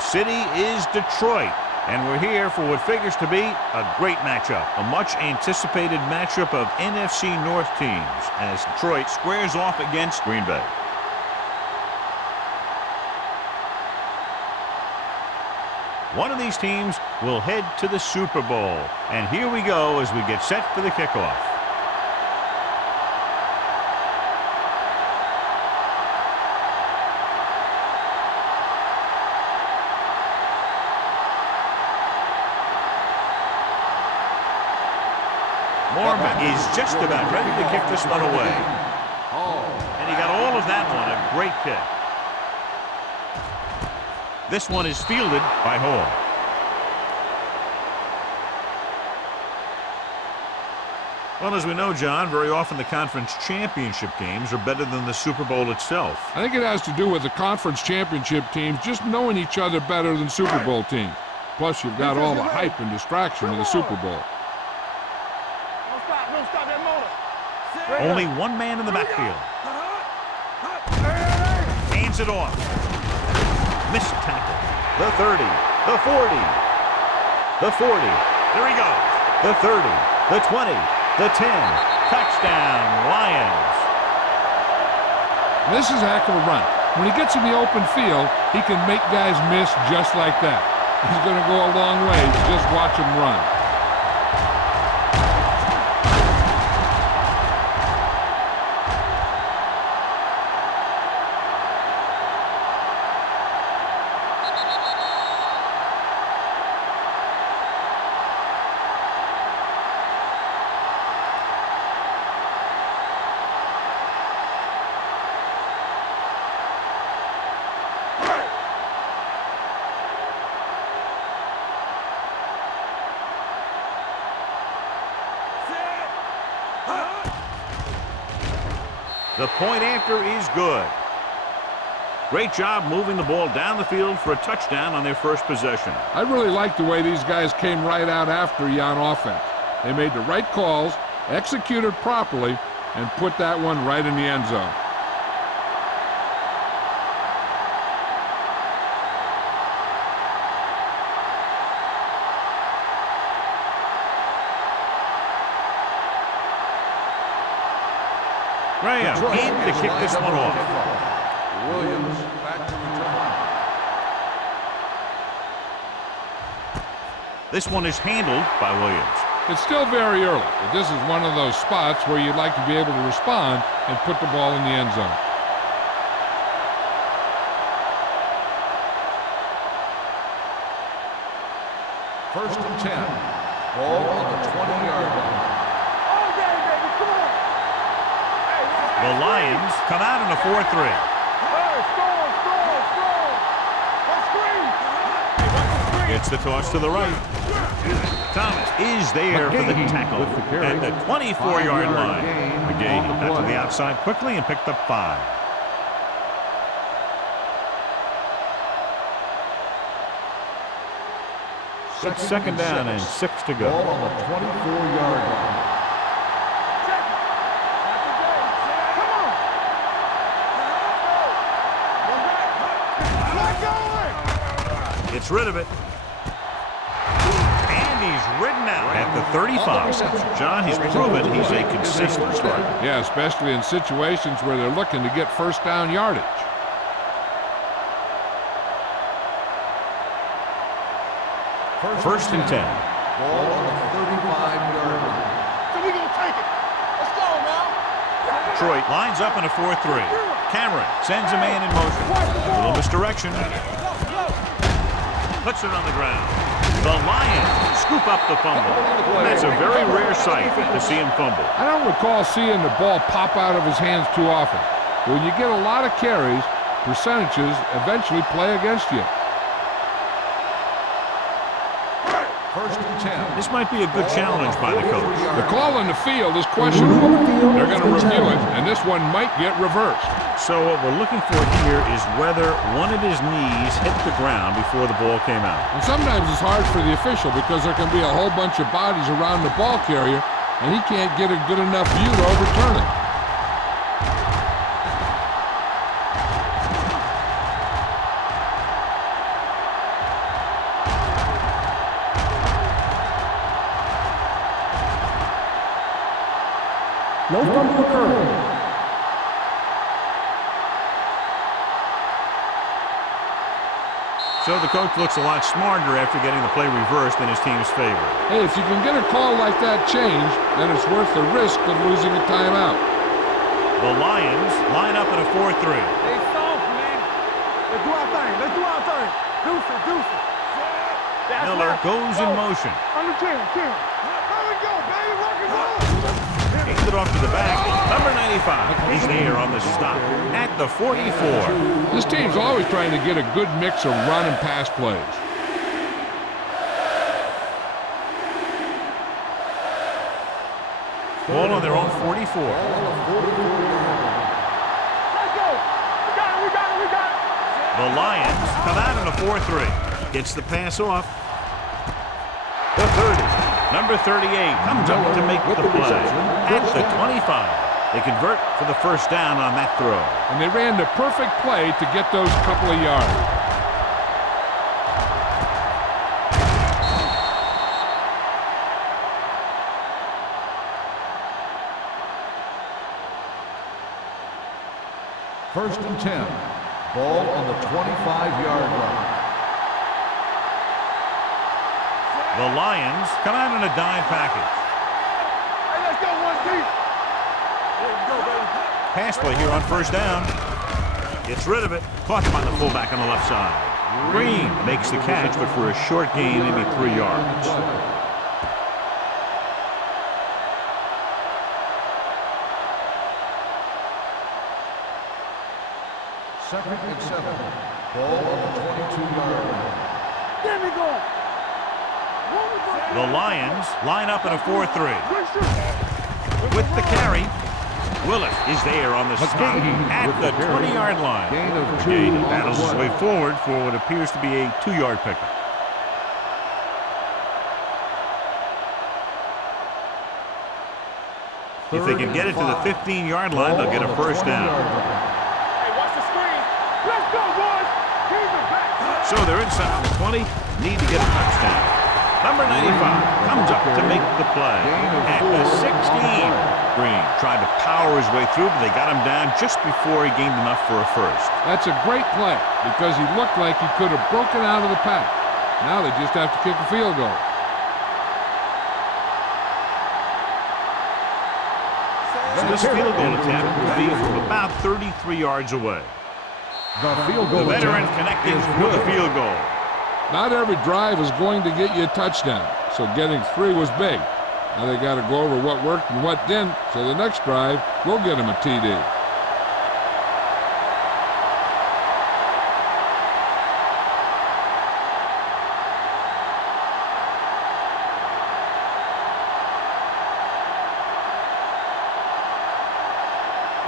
The city is Detroit, and we're here for what figures to be a great matchup. A much-anticipated matchup of NFC North teams as Detroit squares off against Green Bay. One of these teams will head to the Super Bowl. And here we go as we get set for the kickoff. Mormon is just about ready to kick this one away. And he got all of that one. A great kick. This one is fielded by Hall. Well, as we know, John, very often the conference championship games are better than the Super Bowl itself. I think it has to do with the conference championship teams just knowing each other better than Super Bowl teams. Plus, you've got all the hype and distraction of the Super Bowl. Only one man in the backfield. Hands it off. Missed tackle. The 30, the 40, the 40. There he goes. The 30, the 20, the 10. Touchdown, Lions. This is a heck of a run. When he gets in the open field, he can make guys miss just like that. He's going to go a long way. Just watch him run. The point after is good. Great job moving the ball down the field for a touchdown on their first possession. I really like the way these guys came right out after you on offense. They made the right calls, executed properly, and put that one right in the end zone. Graham in to kick this one off. Williams back to return. This one is handled by Williams. It's still very early, but this is one of those spots where you'd like to be able to respond and put the ball in the end zone. First and 10. Ball on the 20-yard line. The Lions come out in a 4-3. It's the toss to the right. Thomas is there for the tackle at the 24-yard line. McGahee got to the outside quickly and picked up 5. It's second down and 6 to go. Ball on the 24-yard line. Gets rid of it. And he's ridden out at the 35. John, he's proven he's a consistent starter. Yeah, especially in situations where they're looking to get first down yardage. First and 10. Ball on the 35-yard line. So we gonna take it. Let's go now. Detroit lines up in a 4-3. Cameron sends a man in motion. A little misdirection. Puts it on the ground. The Lions scoop up the fumble. That's a very rare sight to see him fumble. I don't recall seeing the ball pop out of his hands too often. When you get a lot of carries, percentages eventually play against you. First and 10. This might be a good challenge by the coach. The call on the field is questionable. They're going to review it, and this one might get reversed. So what we're looking for here is whether one of his knees hit the ground before the ball came out. And sometimes it's hard for the official because there can be a whole bunch of bodies around the ball carrier, and he can't get a good enough view to overturn it. No fumble occurred. So the coach looks a lot smarter after getting the play reversed in his team's favor. Hey, if you can get a call like that changed, then it's worth the risk of losing a timeout. The Lions line up in a 4-3. They soft, man. Let's do our thing. Let's do our thing. Deuce it. That's Miller right. goes in motion. Under 10. There we go, baby. Rock and roll. Hands it off to the back. Number 95 is there on the stop at the 44. This team's always trying to get a good mix of run and pass plays. Ball on their own 44. Let's go. We got it. The Lions come out in a 4-3. Gets the pass off. The 30. Number 38 comes up to make the play at the 25. They convert for the first down on that throw. And they ran the perfect play to get those couple of yards. First and 10. Ball on the 25-yard line. The Lions come out in a dime package. Hey, let's go one deep. Let's go, baby. Pass play here on first down. Gets rid of it. Caught by the fullback on the left side. Green makes the catch, but for a short gain, maybe 3 yards. Second and 7. Ball on the 22-yard line. There we go. The Lions line up in a 4-3. With the carry, Willis is there on the stop at the 20-yard line. Gain of 2 Gady on battles the his play. way forward for what appears to be a 2-yard pickup. If they can get it to the 15-yard line, they'll get a first down. Hey, watch the screen. Let's go, boys. Here's the back. So they're inside the 20, need to get a touchdown. Number 95 comes up to make the play at the 16. Green tried to power his way through, but they got him down just before he gained enough for a first. That's a great play because he looked like he could have broken out of the pack. Now they just have to kick a field goal. So this field goal attempt will be from about 33 yards away. The field goal The veteran attempt connecting is with the good. field goal. Not every drive is going to get you a touchdown, so getting 3 was big. Now they got to go over what worked and what didn't, so the next drive will get them a TD.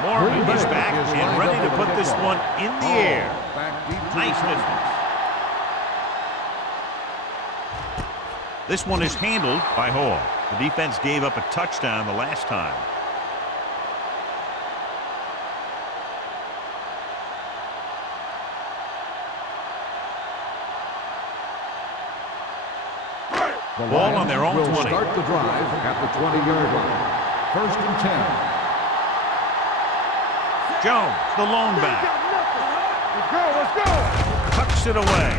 Morgan Green is Bay back is and lined ready up to with put the this kickball. one in the air. Back deep to Nice the distance. This one is handled by Hall. The defense gave up a touchdown the last time. The Ball on their own will 20. start the drive at the 20-yard line. First and 10. Jones, the lone back, Let's go. tucks it away.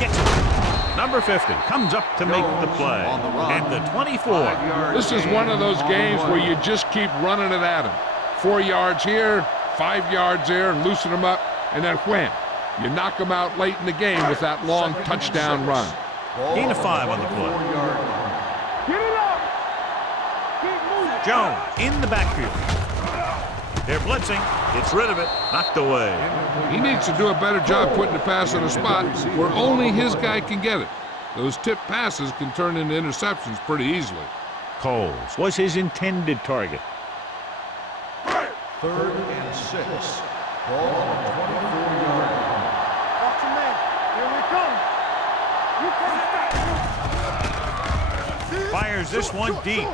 Gets it. Number 50 comes up to make the play On the run. at the 24. 5-yard This is gain one of those on the games play. where you just keep running it at them. 4 yards here, 5 yards there, and loosen them up, and then wham. You knock them out late in the game with that long Second and touchdown 6. run. Ball Gain of on 5 the on the play. 4-yard line. Get it up. Keep moving. Jones in the backfield. They're blitzing. Gets rid of it. Knocked away. He needs to do a better job putting the pass in a spot where only his guy can get it. Those tip passes can turn into interceptions pretty easily. Coles was his intended target. 3rd and 6. Ball on the 24-yard line. Watch your man. Here we come. You can't stop. Fires this one deep.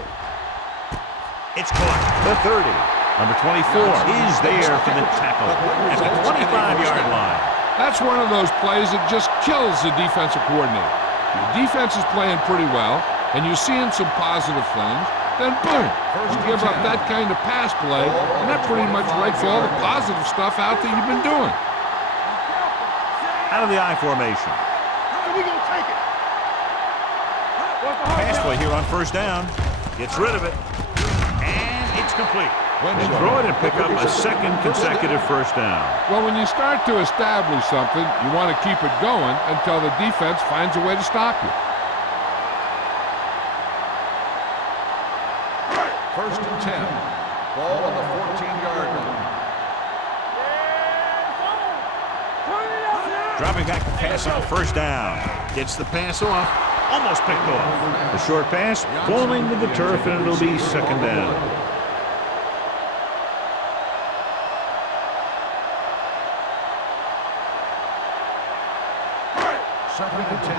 It's caught. The 30. Number 24 is there for the tackle at the 25-yard line. That's one of those plays that just kills the defensive coordinator. Your defense is playing pretty well, and you're seeing some positive things, then boom, you give up that kind of pass play, and that pretty much wipes all the positive stuff out that you've been doing. Out of the I formation. We gonna take it. Pass play here on first down. Gets rid of it. And it's complete. They throw it and pick up a second consecutive first down. Well, when you start to establish something, you want to keep it going until the defense finds a way to stop you. First and 10. Ball on the 14-yard line. Dropping back to pass on first down. Gets the pass off. Almost picked off. The short pass falling to the turf, and it'll be second down. Second and 10.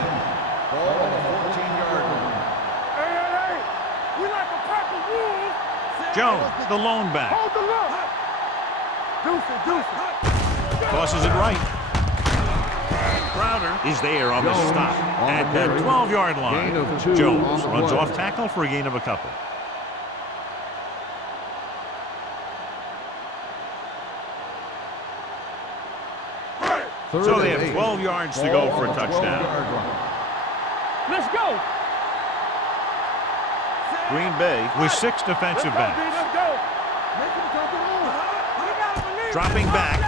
Ball on the 14-yard line. Hey. We like a pack of wolves. Jones, the lone back. Hold the look. Deuce. Tosses it right. Crowder is there on the stop at the 12-yard line. Jones runs off tackle for a gain of a couple. So they have 12 yards to go for a touchdown. Let's go. Green Bay with 6 defensive backs. Let's go. Dropping back.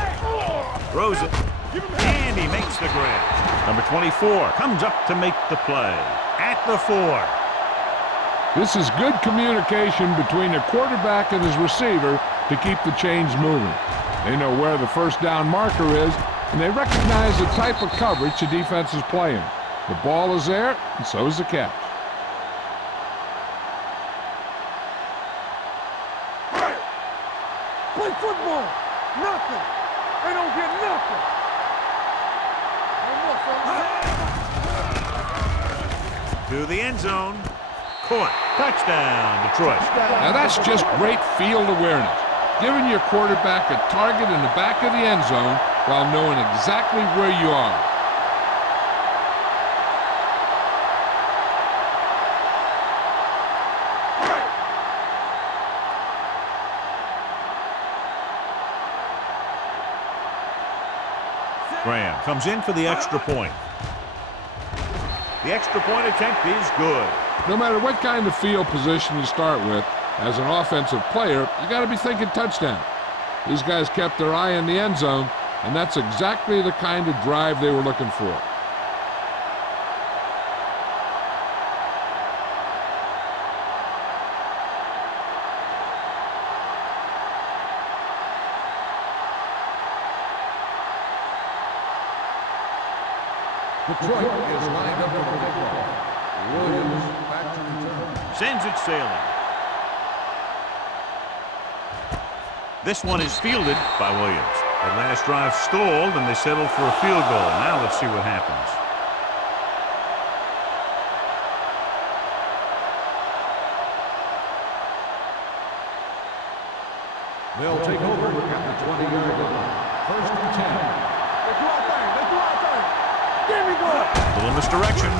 Throws it. And he makes the grab. Number 24 comes up to make the play. At the 4. This is good communication between the quarterback and his receiver to keep the chains moving. They know where the first down marker is, and they recognize the type of coverage the defense is playing. The ball is there, and so is the catch. Play football. Nothing. They don't get nothing. To the end zone. Caught. Touchdown, Detroit. Now that's just great field awareness, giving your quarterback a target in the back of the end zone while knowing exactly where you are. Graham comes in for the extra point. The extra point attempt is good. No matter what kind of field position you start with, as an offensive player, you got to be thinking touchdown. These guys kept their eye on the end zone, and that's exactly the kind of drive they were looking for. Detroit is lined up for the kickoff. Williams back to return. Sends it sailing. This one is fielded by Williams. That last drive stalled, and they settled for a field goal. Now let's see what happens. They'll take over at the 20-yard line. First and 10. Let's do our thing. Give me one. Little misdirection.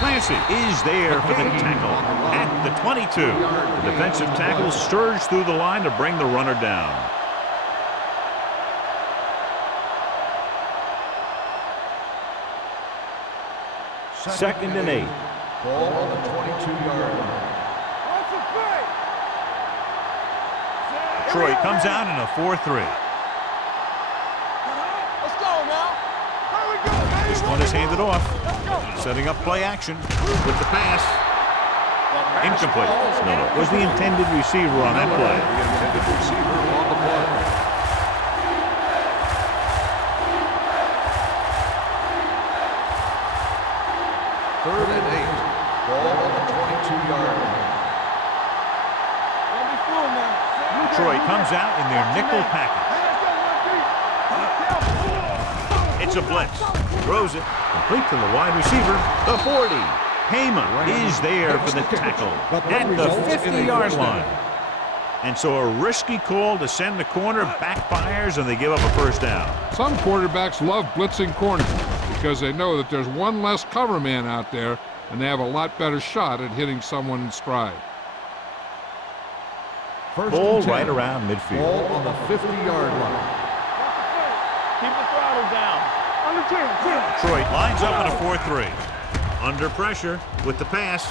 Clancy is there for the tackle at the 22. The defensive tackle surged through the line to bring the runner down. Second and 8. Ball on the 22-yard line. What's the play? Detroit comes out in a 4-3. Let's go now. Here we go, baby. This one is handed off. Setting up play action with the pass. Incomplete. No, was the intended receiver on that play. The intended receiver on the play. Third and 8. Ball on the 22-yard line. Don't be fooled now. Detroit comes out in their nickel package. It's a blitz. Throws it. Complete to the wide receiver. The 40. Heyman is there for the tackle at the 50-yard line. And so a risky call to send the corner backfires, and they give up a first down. Some quarterbacks love blitzing corners because they know that there's one less cover man out there, and they have a lot better shot at hitting someone in stride. First Ball and 10. right around midfield. Ball on the 50-yard line. Keep the throttle down. Under 10, 10. Detroit lines up in a 4-3. Under pressure with the pass.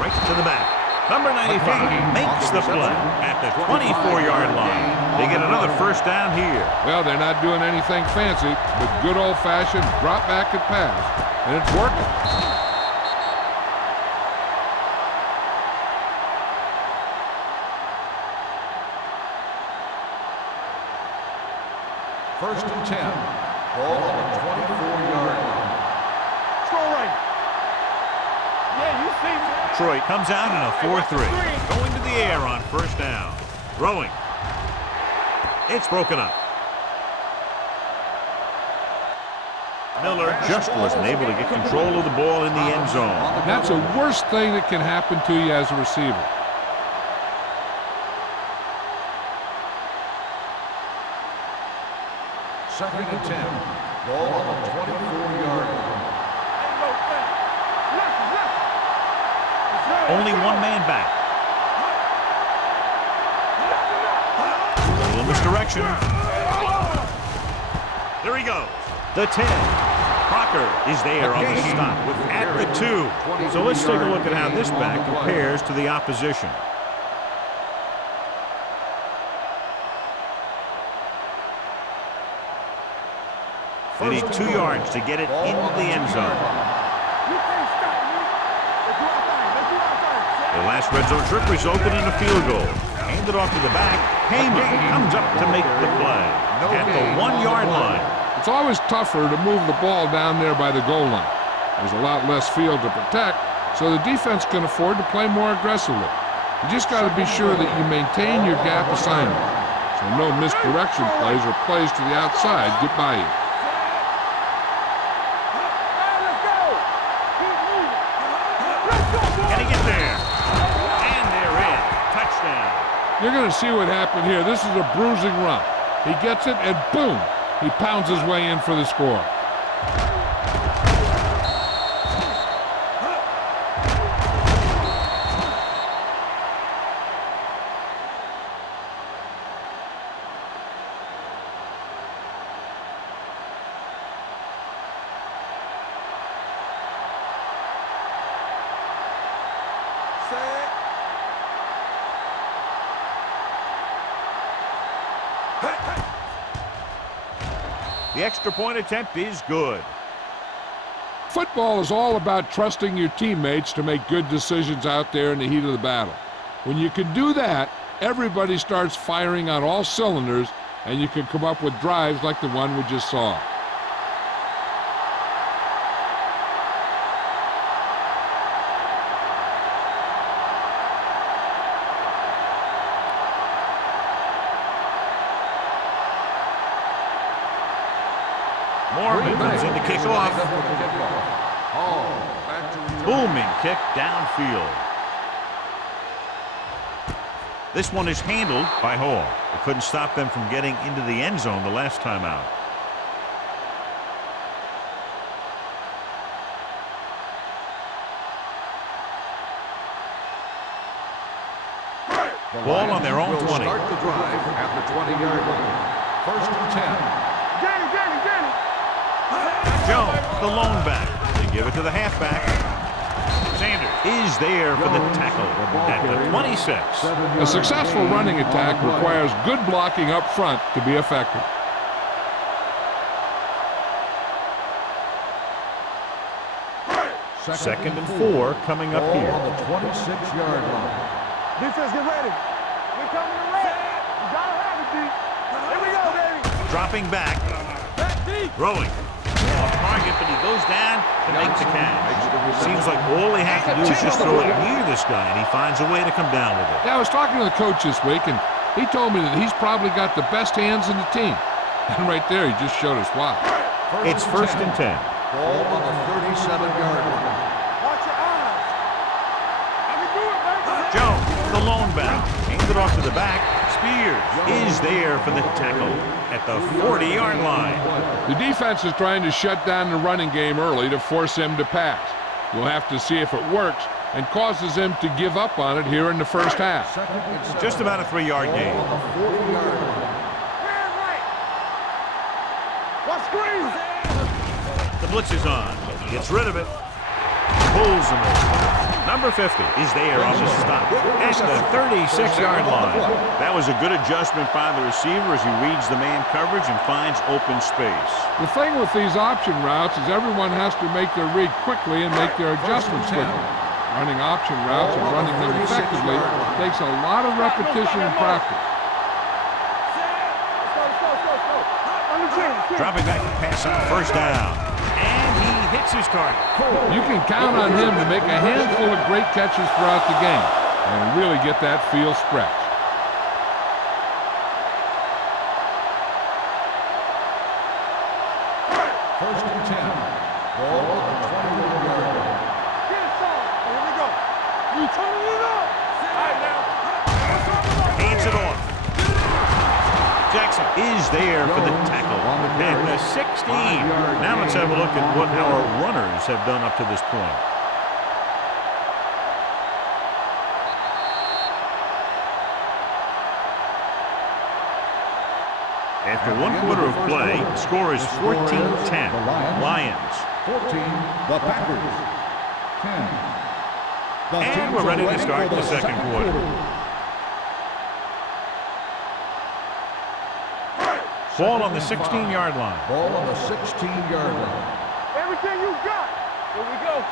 Right to the back. Number 95 makes the play at the 24-yard line. They get another first down here. Well, they're not doing anything fancy, but good old-fashioned drop back and pass, and it's working. First and 10. Ball on the 24-yard line. Throw right. Yeah, you see me. Detroit comes out in a 4-3. Going to the air on first down. Throwing. It's broken up. Miller just wasn't able to get control of the ball in the end zone. That's the worst thing that can happen to you as a receiver. Second and 10. Ball on the 24-yard line. Only one man back. A little misdirection. There he goes. The 10. Crocker is there on the stop at the 2. So let's take a look at how this back compares to the opposition. They need 2 yards to get it into the end zone. The last red zone trip resulted in a field goal. Handed off to the back. Hayden comes up to make the play at the 1-yard line. It's always tougher to move the ball down there by the goal line. There's a lot less field to protect, so the defense can afford to play more aggressively. You just got to be sure that you maintain your gap assignment, so no misdirection plays or plays to the outside get by you. Can he get there? And they're in. Touchdown. You're going to see what happened here. This is a bruising run. He gets it, and boom, he pounds his way in for the score. The extra point attempt is good. Football is all about trusting your teammates to make good decisions out there in the heat of the battle. When you can do that, everybody starts firing on all cylinders, and you can come up with drives like the one we just saw. Morgan comes in to kick off. Booming kick downfield. This one is handled by Hall. It couldn't stop them from getting into the end zone the last time out. Ball on their own 20. Start the drive at the 20-yard line. First and 10. Jones, the lone back. They give it to the halfback. Sanders is there for the tackle at the 26. A successful running attack requires good blocking up front to be effective. Second and 4 coming up here. On the 26-yard line. Defense, get ready. We're coming to red. You gotta have it, D. Here we go, baby. Dropping back. Throwing. Off target, but he goes down to make the catch. Seems like all they have to do is just throw it near this guy, and he finds a way to come down with it. Yeah, I was talking to the coach this week, and he told me that he's probably got the best hands in the team. And right there, he just showed us why. It's first and 10. Ball on the 37-yard line. Watch your eyes. I can do it, baby. Jones, the lone back. Hands it off to the back. Spears is there for the tackle at the 40-yard line. The defense is trying to shut down the running game early to force him to pass. We'll have to see if it works, and causes him to give up on it here in the first half. Just about a 3-yard gain. Watch screen. The blitz is on. Gets rid of it. Pulls him over. Number 50 is there on the stop at the 36-yard line. That was a good adjustment by the receiver as he reads the man coverage and finds open space. The thing with these option routes is everyone has to make their read quickly and make their adjustments quickly. Running option routes and running them effectively takes a lot of repetition and practice. Dropping back to pass on first down. And he hits his target. You can count on him to make a handful of great catches throughout the game and really get that field stretch. First and 10. Ball at the 21-yard line. Get it, son. Here we go. You turning it up. All right, now. Hands it off. Jackson is there for the tackle at the 16. Now let's have a look at what our runners have done up to this point. After 1 quarter of play, the score is 14-10. Lions. 14, the Packers. 10. And we're ready to start the second quarter. Ball on the 16-yard line. Ball on the 16-yard line. Everything you got. Here we go.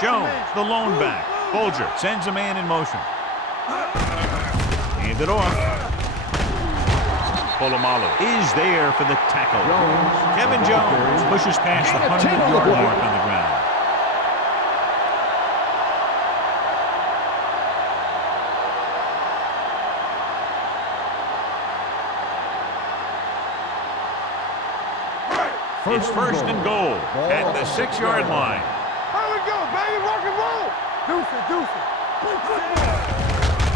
Jones, the lone back. Bolger sends a man in motion. Hand it off. Polamalu is there for the tackle. Kevin Jones pushes past the 100-yard mark on the ground. It's first and goal at the 6-yard line. Here we go, baby. Rock and roll. Deuce it, deuce it.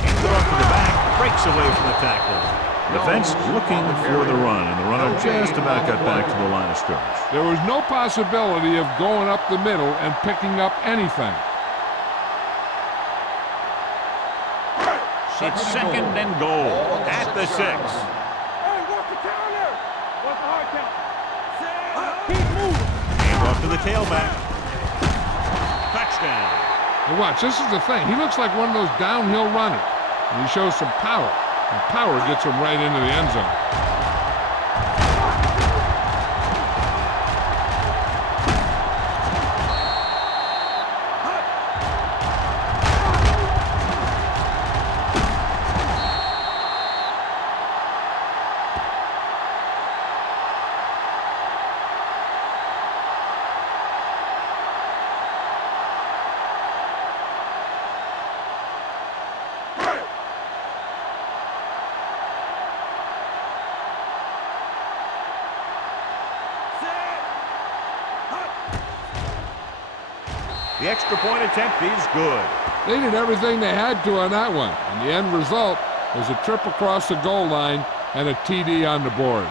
Hands it off to the back. Breaks away from the tackler. Defense looking for the run, and the runner just about got back to the line of scrimmage. There was no possibility of going up the middle and picking up anything. It's second and goal at the 6. Hey, what's the counter? What's the hard count? Keep moving. Hand off to the tailback. Touchdown. And watch, this is the thing. He looks like one of those downhill runners. And he shows some power. And power gets him right into the end zone. The extra point attempt is good. They did everything they had to on that one. And the end result was a trip across the goal line and a TD on the board.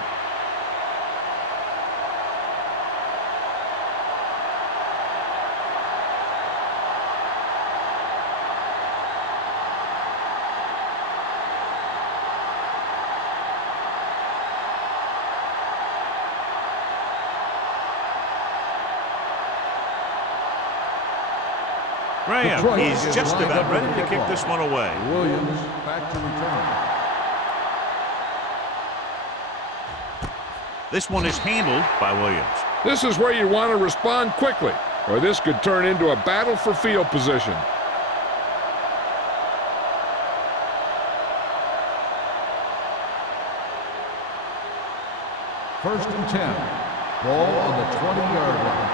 Graham is just about ready to kick this one away. Williams back to return. This one is handled by Williams. This is where you want to respond quickly, or this could turn into a battle for field position. First and 10. Ball on the 20-yard line.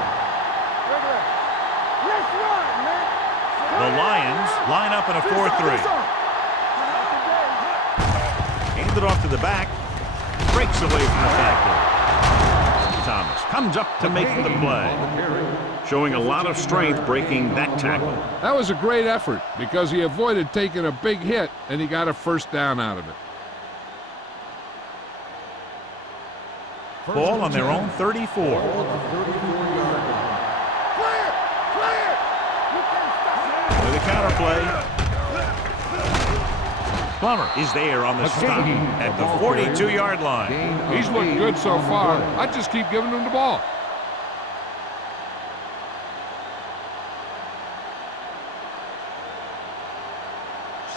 Let's run, man. The Lions line up in a 4-3. Hand it off to the back. Breaks away from the tackler. Thomas comes up to make the play. Showing a lot of strength breaking that tackle. That was a great effort because he avoided taking a big hit and he got a first down out of it. Ball on their own 34. Ball on the 34-yard line. Clear! Clear! You can't stop counter play. Plummer is there on the stop at the 42-yard line. He's looked good so far. I just keep giving him the ball.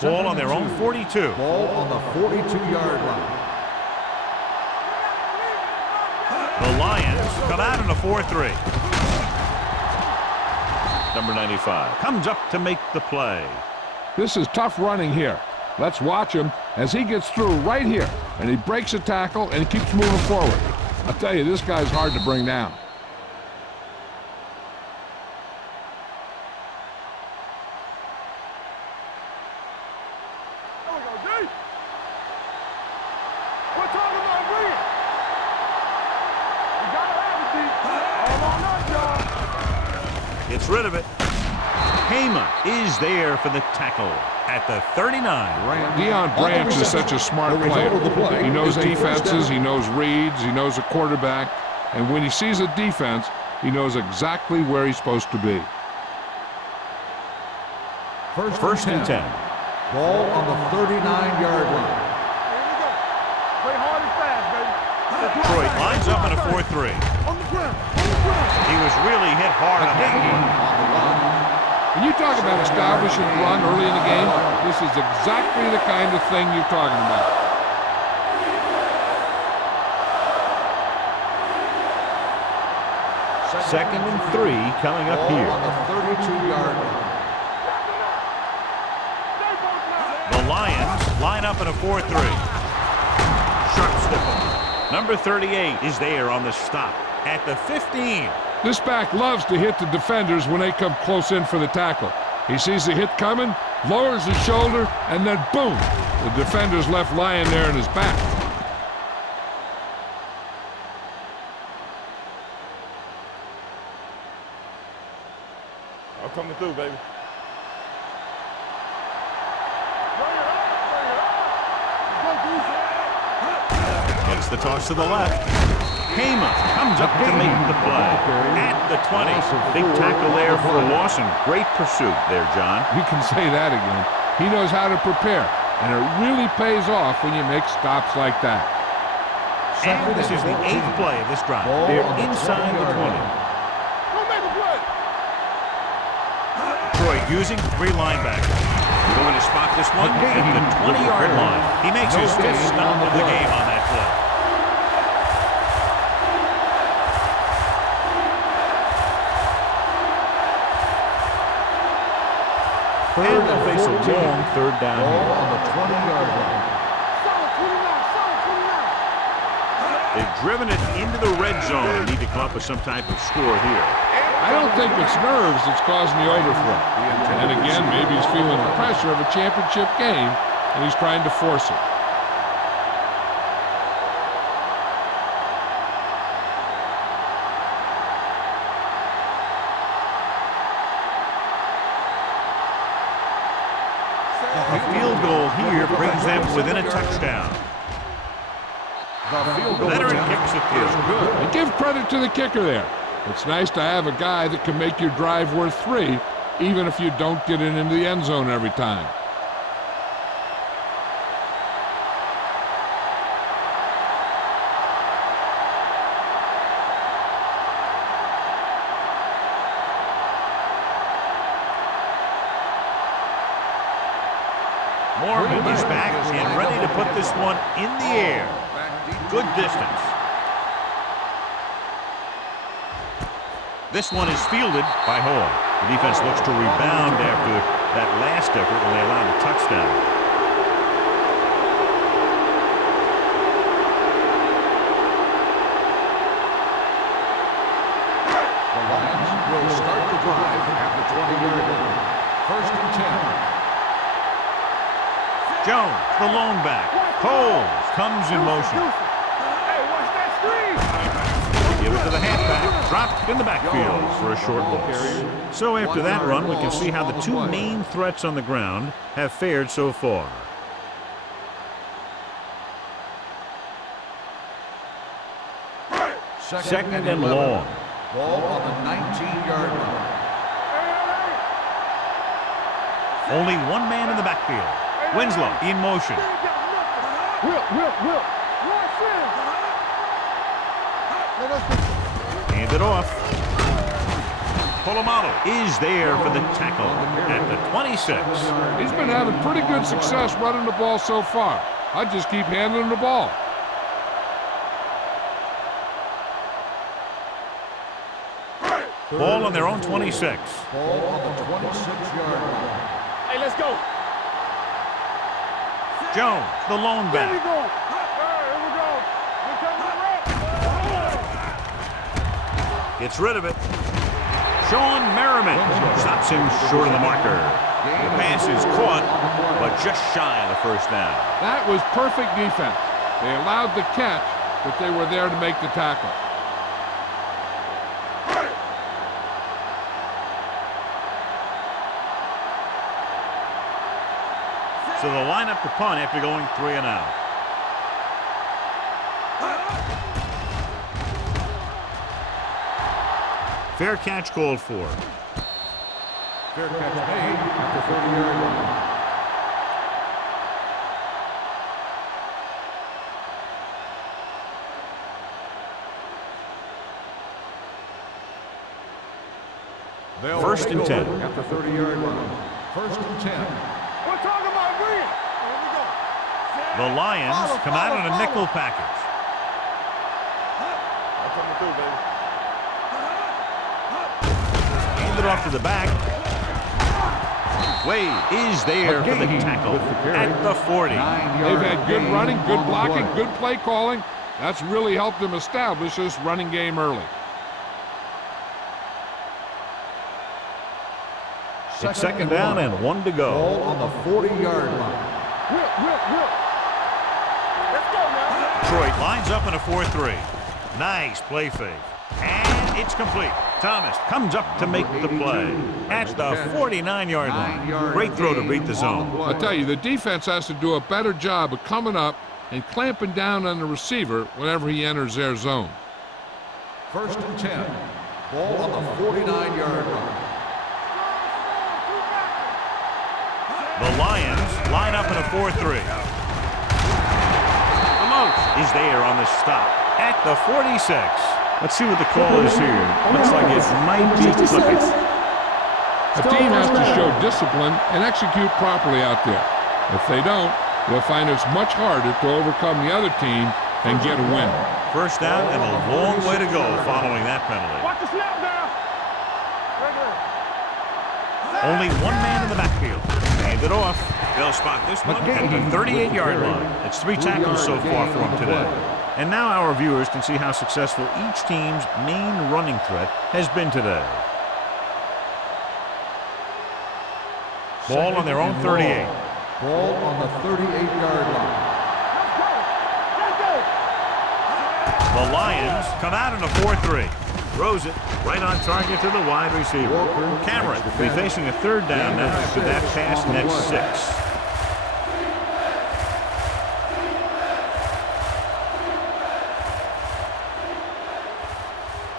Ball on their own 42. Ball on the 42-yard line. The Lions come out in a 4-3. Number 95 comes up to make the play. This is tough running here. Let's watch him as he gets through right here. And he breaks a tackle and he keeps moving forward. I'll tell you, this guy's hard to bring down. Gets rid of it. Hema is there for the tackle at the 39. Deion Branch is such a smart player. He knows defenses, he knows reads, he knows a quarterback, and when he sees a defense, he knows exactly where he's supposed to be. First and 10. Ball on the 39-yard line. Play hard and fast, baby. Detroit lines up in a 4-3. On the ground. On the ground. He was really hit hard on that one. When you talk about establishing run early in the game, this is exactly the kind of thing you're talking about. Second and 3 coming up here. On the 32-yard line. The Lions line up in a 4-3. Sharp step. Number 38 is there on the stop at the 15. This back loves to hit the defenders when they come close in for the tackle. He sees the hit coming, lowers his shoulder, and then boom, the defender's left lying there in his back. I'm coming through, baby. Gets the toss to the left. Hema comes up to make the play at the 20. Big tackle there for Lawson. Great pursuit there, John. You can say that again. He knows how to prepare, and it really pays off when you make stops like that. And this is the 8th play of this drive. They're inside the 20. Go make a play. Detroit using 3 linebackers. Going to spot this one at the 20-yard line. He makes his 5th stop of the game on that play. And they'll face a long 3rd down Ball here. on the 20-yard line. Solid 29. Solid 29. They've driven it into the red zone and need to come up with some type of score here. I don't think it's nerves that's causing the overthrow. And again, maybe he's feeling the pressure of a championship game, and he's trying to force it. A field goal here brings them within a touchdown. Veteran kicks it through. And give credit to the kicker there. It's nice to have a guy that can make your drive worth 3, even if you don't get it into the end zone every time. Morgan is back and ready to put this one in the air. Good distance. This one is fielded by Hall. The defense looks to rebound after that last effort when they allowed a touchdown. The Lions will start the drive at the 20-yard line. First and 10. Jones, the lone back. Coles comes in motion. Hey, watch that screen. Give it to the halfback. Dropped in the backfield for a short loss. So after that run, we can see how the 2 main threats on the ground have fared so far. Second and long. Ball on the 19-yard line. Only one man in the backfield. Winslow in motion. Will. Hand it off. Polamalu is there for the tackle at the 26. He's been having pretty good success running the ball so far. I just keep handing him the ball. Ball on their own 26. Ball on the 26-yard line. Hey, let's go. Jones, the lone Here we back. go. Here we go. Here comes the rep. Gets rid of it. Sean Merriman stops him short of the marker. The pass is caught, but just shy of the first down. That was perfect defense. They allowed the catch, but they were there to make the tackle. So they'll line up to punt after going 3 and out. Fair catch called for. Fair catch made at the 30-yard line. First and 10. At the 30-yard line. First and 10. We're talking about green. Here we go. The Lions come out in a nickel package. I'm coming through, baby. Hand it off to the back. Wade is there for the tackle at the 40. They've had good running, good blocking, good play calling. That's really helped them establish this running game early. It's second down and 1 to go. Ball on the 40-yard line. Will. Let's go now. Detroit lines up in a 4-3. Nice play fake. And it's complete. Thomas comes up to make the play at the 49-yard line. Great throw to beat the zone. I tell you, the defense has to do a better job of coming up and clamping down on the receiver whenever he enters their zone. First and 10. Ball on the 49-yard line. The Lions line up in a 4-3. Amos is there on the stop at the 46. Let's see what the call is here. Looks like it might be clipping. A team has to show discipline and execute properly out there. If they don't, they'll find it's much harder to overcome the other team and get a win. First down and a long way to go following that penalty. Watch the snap now. Only one man in the backfield. Hand it off. They'll spot this one at the 38-yard line. It's 3 tackles so far for him today. And now our viewers can see how successful each team's main running threat has been today. Ball on their own 38. Ball on the 38-yard line. The Lions come out in a 4-3. Throws it right on target to the wide receiver. Cameron will be facing a third down now after that pass next 6.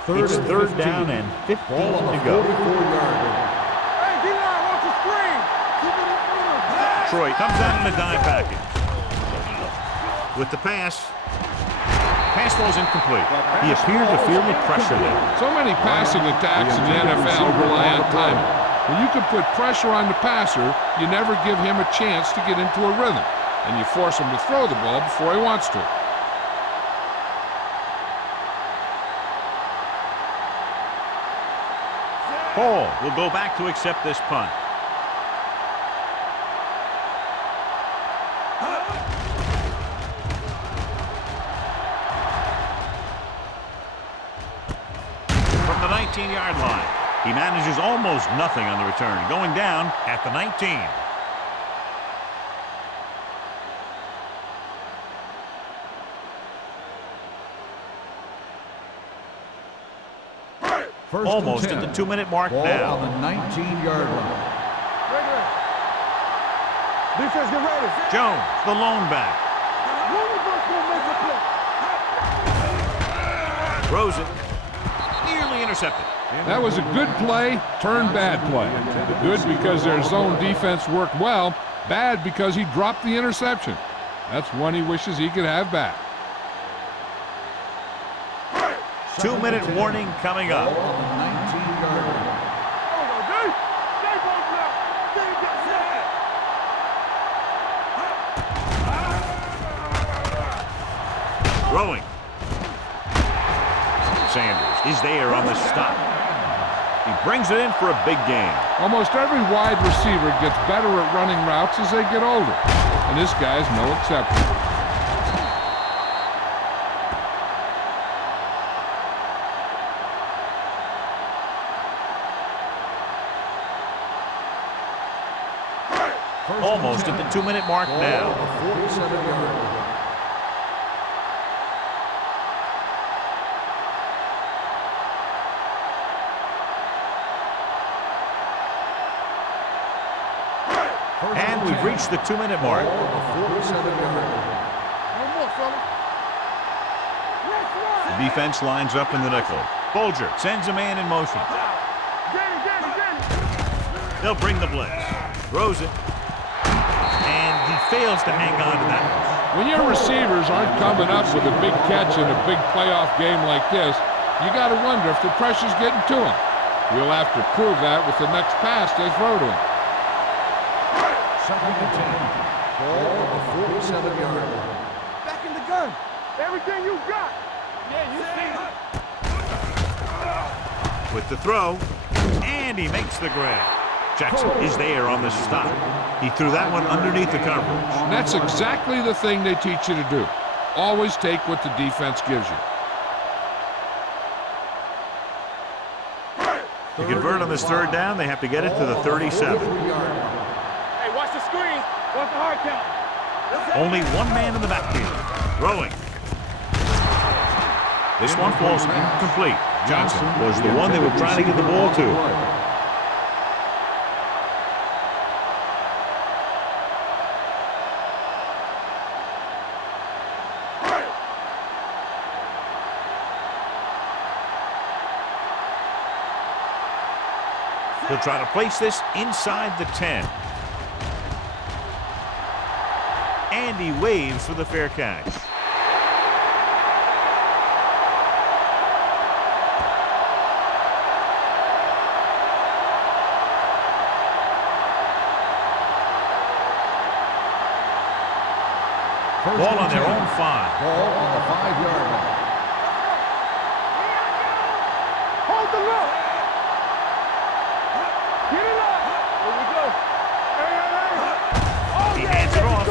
It's third down and 15 Ball on the to go. 44-yard line. Hey, D-line, watch the screen. Keep it in front. Detroit comes out in a dime package. With the pass falls incomplete. He appeared to feel the pressure there. So many passing attacks in the NFL rely on timing. When you can put pressure on the passer, you never give him a chance to get into a rhythm, and you force him to throw the ball before he wants to. Hall will go back to accept this punt. From the 19-yard line, he manages almost nothing on the return, going down at the 19. Almost at the 2-minute mark Ball now. on the 19-yard line. Defense, get ready. Jones, the lone back. Throws it. Nearly intercepted. That was a good play, turned bad play. Good because their zone defense worked well, bad because he dropped the interception. That's one he wishes he could have back. 2-minute warning coming up. Throwing. Sanders is there on the stop. He brings it in for a big gain. Almost every wide receiver gets better at running routes as they get older, and this guy's no exception. Almost at the 2-minute mark now. 47-yard. And we've reached the 2-minute mark. 47-yard. The defense lines up in the nickel. Bolger sends a man in motion. They'll bring the blitz. Throws it. And he fails to hang on to that. When your receivers aren't coming up with a big catch in a big playoff game like this, you got to wonder if the pressure's getting to them. You'll have to prove that with the next pass they throw to him. 2nd and 10. Ball on the 47-yard. Back in the gun. Everything you got. Yeah, you see it. With the throw. And he makes the grab. Jackson is there on the stop. He threw that one underneath the coverage. And that's exactly the thing they teach you to do. Always take what the defense gives you. To convert on this 3rd down, they have to get it to the 37. Hey, watch the screen. Watch the hard count. Only one man in the backfield. Throwing. This one falls incomplete. Johnson was the one they were trying to get the ball to. He'll try to place this inside the 10. And he waves for the fair catch. Ball on their own 5. Ball on the 5-yard line. Hold the look. Get it up. Here we go. He hands it off.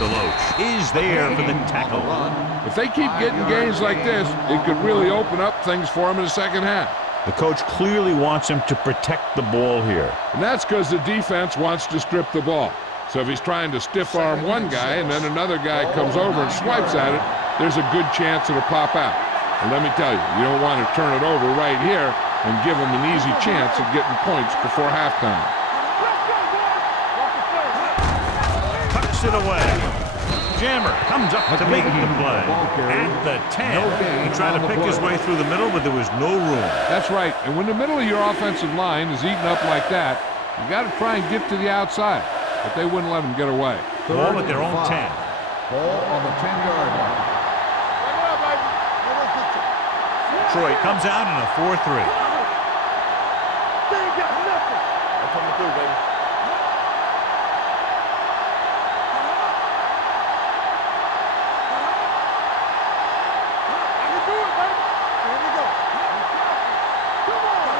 Deloach is there for the tackle. If they keep getting gains like this, it could really open up things for them in the second half. The coach clearly wants him to protect the ball here. And that's because the defense wants to strip the ball. So if he's trying to stiff arm one guy and then another guy comes over and swipes at it, there's a good chance it'll pop out. And let me tell you, you don't want to turn it over right here and give them an easy chance of getting points before halftime. Tucks it away. Jammer comes up to make the play. At the 10, he tried to pick his way through the middle, but there was no room. That's right. And when the middle of your offensive line is eaten up like that, you got to try and get to the outside. But they wouldn't let him get away. Ball at their own 10. Ball on the 10-yard line. Troy comes out in a 4-3. They ain't got nothing. They're coming through, baby. I can do it, baby. Here we go. Come on.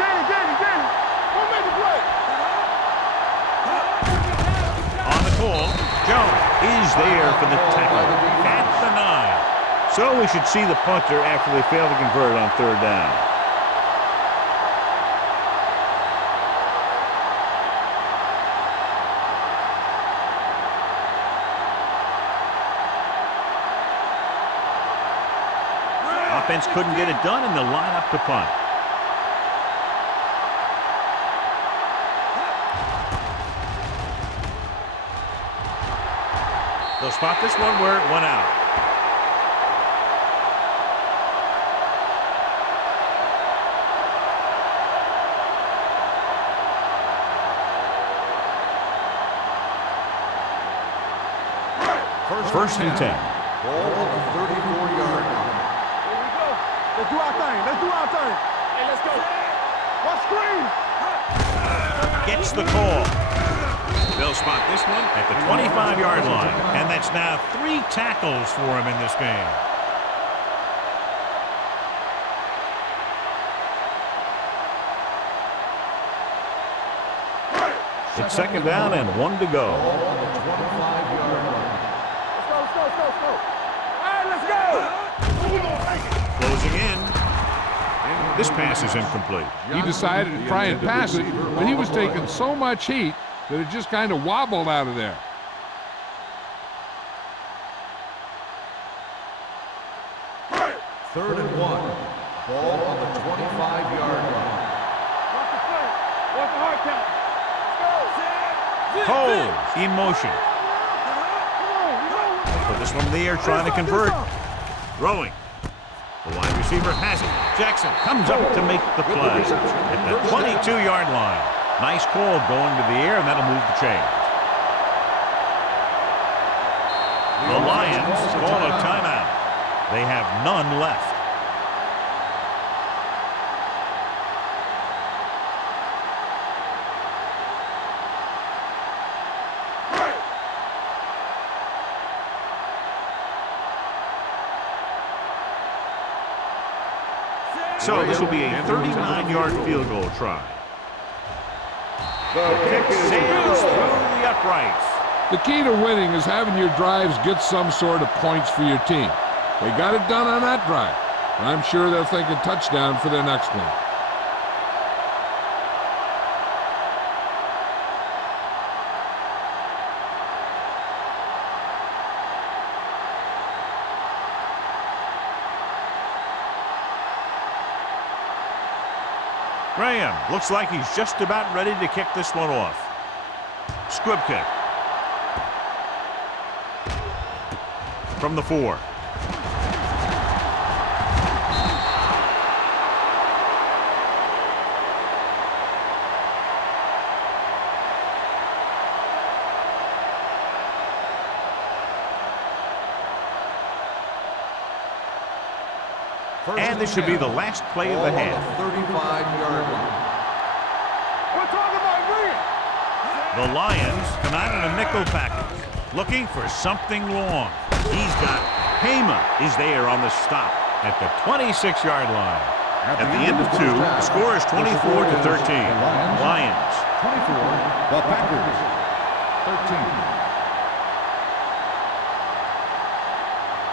Danny. Go make the play. On the call, Jones is there for the tackle at the 9. So we should see the punter after they fail to convert on 3rd down. Offense couldn't get it done, and they'll line up to punt. They'll spot this one where it went out. First and 10. Ball on the 34-yard line. Here we go. Let's do our thing. Let's do our thing. Hey, let's go. One screen. Gets the call. They'll spot this one at the 25-yard line. And that's now 3 tackles for him in this game. It's second down and 1 to go. Ball on the 25-yard line. Let's go. Hey, let's go. Closing in. This pass is incomplete. He decided to try and pass it, but he was taking so much heat that it just kind of wobbled out of there. Third and 1. Ball on the 25-yard line. Watch the front. Watch the hard count. Holds in motion. Put this one in the air, trying to convert. Throwing. The wide receiver has it. Jackson comes up to make the play at the 22-yard line. Nice call going to the air, and that'll move the chains. The Lions call a timeout. They have none left. So this will be a 39-yard field goal try. The kick sails through the uprights. The key to winning is having your drives get some sort of points for your team. They got it done on that drive, and I'm sure they're thinking touchdown for their next one. Graham looks like he's just about ready to kick this one off. Squib kick. From the 4. And this should be the last play of the half. 35-yard line. We're talking about green. The Lions come out in a nickel package, looking for something long. He's got Hema is there on the stop at the 26-yard line. At the end of 2, the score is 24-13. Lions. 24, the Packers. 13.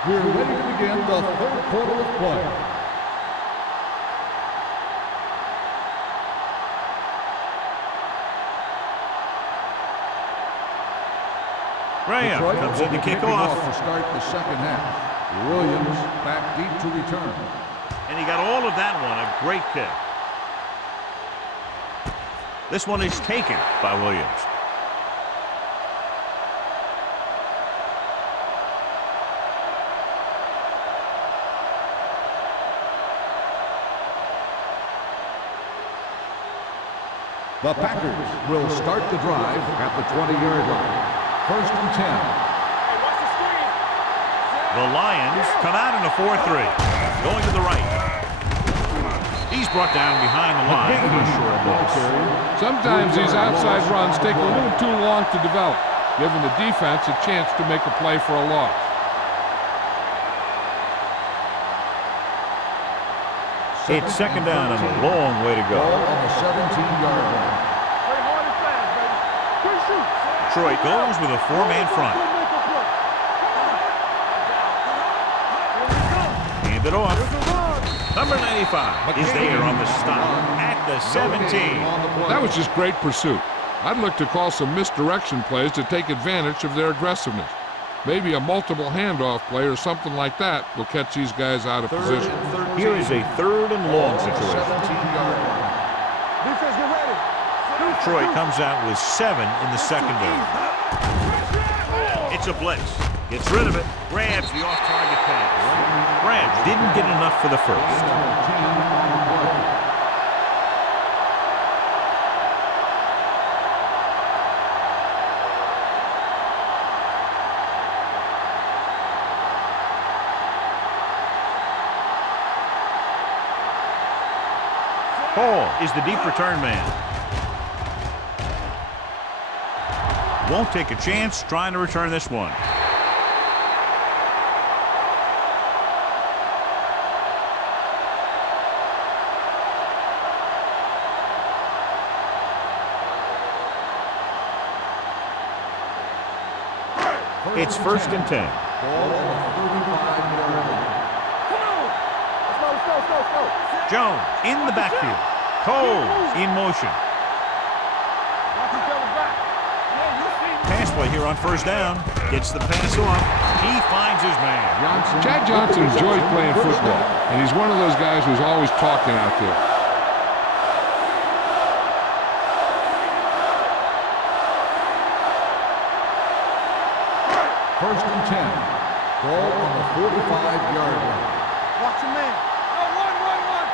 We're ready to begin the third quarter of play. Graham Detroit comes in to kick kicking off. to start the second half. Williams back deep to return. And he got all of that one, a great kick. This one is taken by Williams. The Packers will start the drive at the 20-yard line. First and 10. Hey, watch the screen. The Lions come out in a 4-3, going to the right. He's brought down behind the line for a short loss. Sometimes these outside runs take a little too long to develop, giving the defense a chance to make a play for a loss. It's second down and a long way to Ball go. on the 17-yard line. Play hard and fast, baby. Quick shoot. Detroit goes with a 4-man front. Hand it off. Number 95 is there on the stop at the 17. That was just great pursuit. I'd look to call some misdirection plays to take advantage of their aggressiveness. Maybe a multiple handoff play or something like that will catch these guys out of position. Here is a 3rd and long situation. 17-yard line. Defense, get ready. Detroit comes out with 7 in the secondary. It's a blitz. Gets rid of it. Grabs the off-target pass. Grabs didn't get enough for the first. Hall is the deep return man. Won't take a chance trying to return this one. It's 1st and 10. Ball on the 35-yard line. Let's go. Jones in the backfield. Cole in motion. Watch each other back. Yeah, you see. Pass play here on 1st down. Gets the pass off. He finds his man. Chad Johnson enjoys playing football, and he's one of those guys who's always talking out there. First and 10. Ball on the 45-yard line. Watch your man. Run.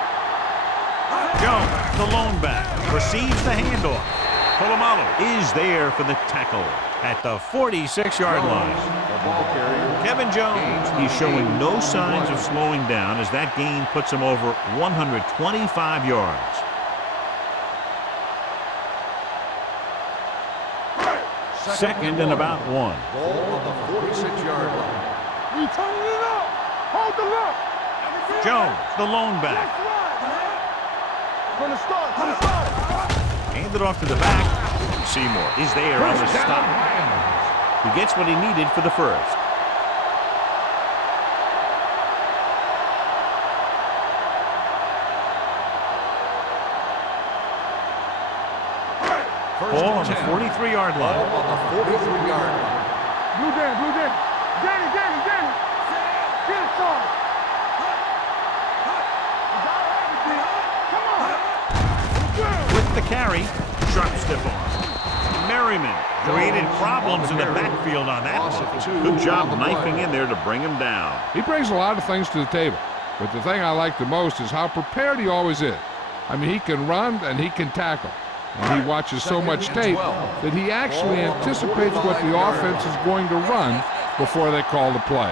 Jones, the lone back, receives the handoff. Polamalu is there for the tackle at the 46-yard line. Kevin Jones, he's showing no signs of slowing down as that gain puts him over 125 yards. Second and about 1. Ball on the 46-yard line. We turning it up. Hold the look. Jones, the lone back. From the start. Handed off to the back. Seymour is there on the stop. He gets what he needed for the first. Ball on the 43-yard line. Ball on the 43-yard line. Blue Dan. Danny. Get it, son. With the carry, sharp stiff arm. Merriman created problems in the backfield on that one. Good job knifing in there to bring him down. He brings a lot of things to the table, but the thing I like the most is how prepared he always is. I mean, he can run and he can tackle. And he watches so much tape that he actually anticipates what the offense is going to run before they call the play.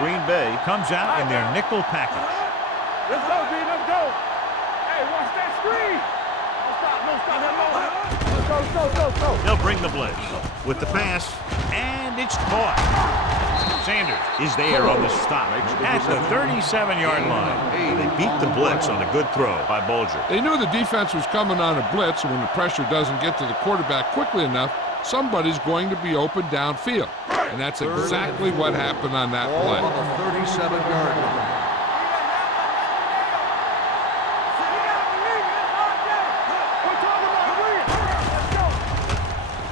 Green Bay comes out in their nickel package. Let's go, D. Let's go. Hey, watch that screen. Don't stop. Let's go. They'll bring the blitz with the pass, and it's caught. Sanders is there on the stop at the 37-yard line. They beat the blitz on a good throw by Bulger. They knew the defense was coming on a blitz, and when the pressure doesn't get to the quarterback quickly enough, somebody's going to be open downfield. And that's exactly what happened on that play. Ball on the 37-yard line.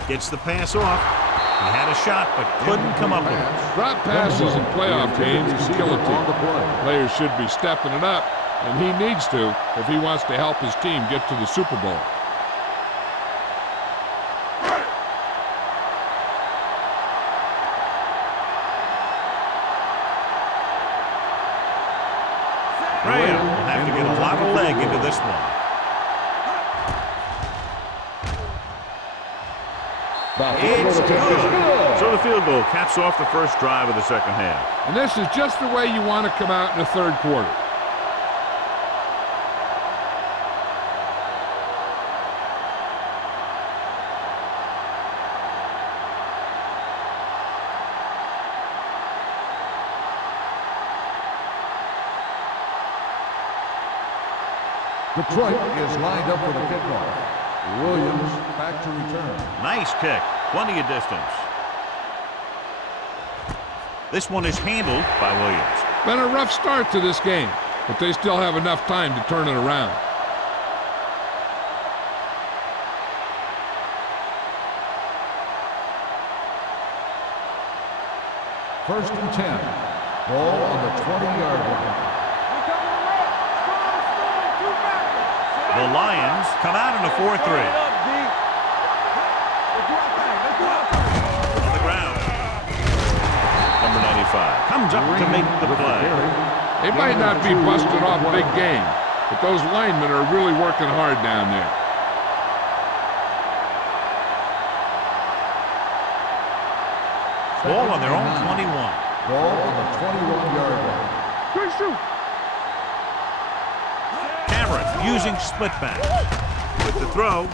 Gets the pass off. He had a shot, but couldn't come up with it. Drop passes in playoff games can kill a team. Players should be stepping it up, and he needs to if he wants to help his team get to the Super Bowl. Graham will have to get a lot of leg into this one. It's good. So the field goal caps off the first drive of the second half. And this is just the way you want to come out in the third quarter. Detroit is lined up for the kickoff. Williams back to return. Nice kick. Plenty of distance. This one is handled by Williams. Been a rough start to this game, but they still have enough time to turn it around. First and 10. Ball on the 20-yard line. The Lions come out in a 4-3. On the ground. Number 95 comes up to make the play. They might not be busting off big game, but those linemen are really working hard down there. Ball on their own 21. Ball on the 21-yard line. Good shoot. Cameron using split backs. With the throw,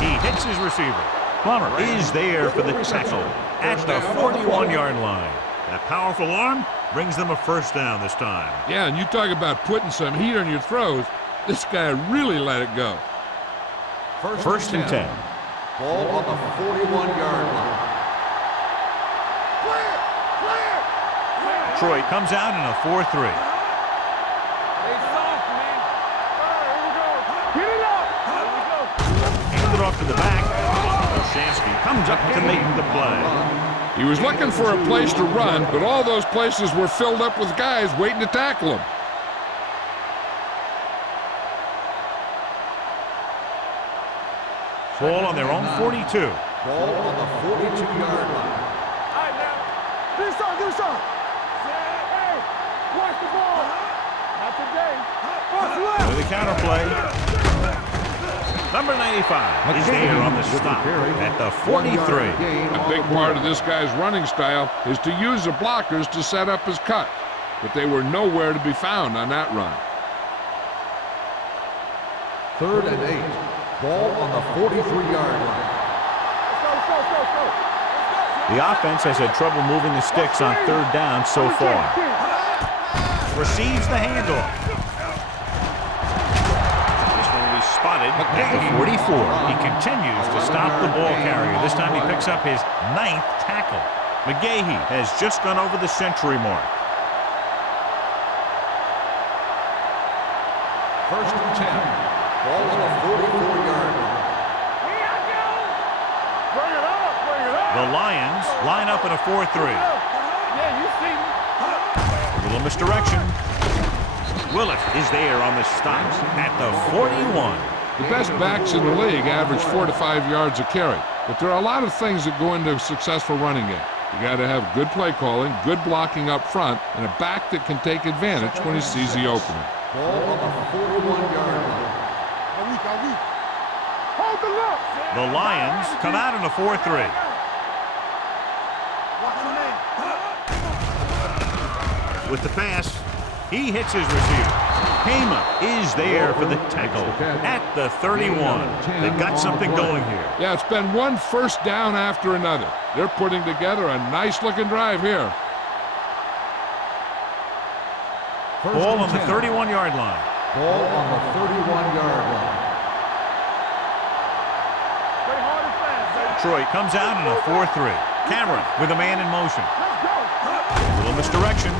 he hits his receiver. Plummer is there for the tackle at the 41-yard line. That powerful arm brings them a first down this time. Yeah, and you talk about putting some heat on your throws. This guy really let it go. First and 10. Ball on the 41-yard line. Detroit comes out in a 4-3. Hey, soft, man. All right, here we go. Get it up. Here we go. Hand it off to the back. Olshansky comes up to make the play. He was looking for a place to run, but all those places were filled up with guys waiting to tackle him. Ball on their own 42. Ball on the 42-yard line. All right, now. Do something. Hey, watch the ball. Not today. With the counter play. Number 95 is there on the stop at the 43. A big part of this guy's running style is to use the blockers to set up his cut, but they were nowhere to be found on that run. 3rd and 8. Ball on the 43-yard line. Let's go. The offense has had trouble moving the sticks on 3rd down so far. Receives the handoff. This one will be spotted at the 44. He continues to stop the ball carrier. This time he picks up his 9th tackle. McGahee has just gone over the century mark. 1st and 10. Ball on the 44-yard line. Bring it up. The Lions line up in a 4-3. Yeah, you see me. A little misdirection. Willett is there on the stops at the 41. The best backs in the league average 4 to 5 yards a carry, but there are a lot of things that go into a successful running game. You got to have good play calling, good blocking up front, and a back that can take advantage when he sees the opening. Ball on the 41-yard line. Hold the look. The Lions come out in a 4-3. With the pass, he hits his receiver. Hema is there for the tackle at the 31. They've got something going here. Yeah, it's been one first down after another. They're putting together a nice-looking drive here. Ball on the 31-yard line. Ball on the 31-yard line. Detroit comes out in a 4-3. Cameron with a man in motion. A little misdirection.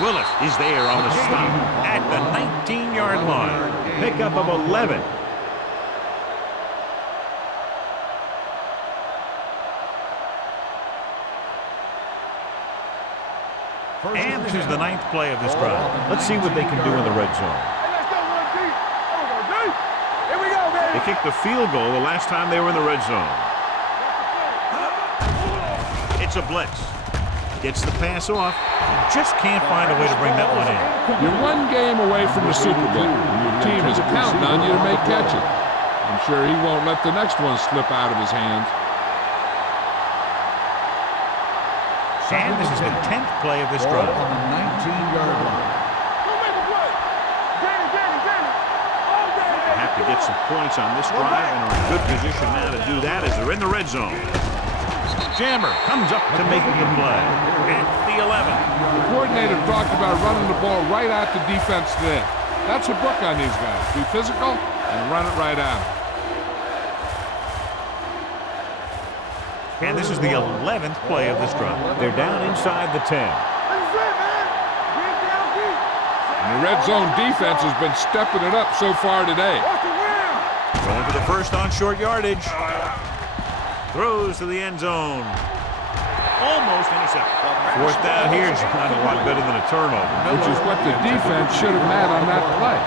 Willis is there on the stop at the 19-yard line. Pickup of 11. And this is the 9th play of this drive. Let's see what they can do in the red zone. They kicked the field goal the last time they were in the red zone. It's a blitz. Gets the pass off. Just can't find a way to bring that one in. You're one game away from the Super Bowl, and your team is counting on you to make catches. I'm sure he won't let the next one slip out of his hands. And this is the 10th play of this Ball drive. on the 19-yard line. Have to get some points on this drive and are in good position now to do that as they're in the red zone. Jammer comes up to make the play at the 11. The coordinator talked about running the ball right at the defense today. That's a book on these guys. Be physical and run it right out. And this is the 11th play of this drive. They're down inside the 10. And the red zone defense has been stepping it up so far today. Going for the first on short yardage. Throws to the end zone. Almost intercepted. 4th down here is kind of a lot better than a turnover. Which is what the defense should have had on that play.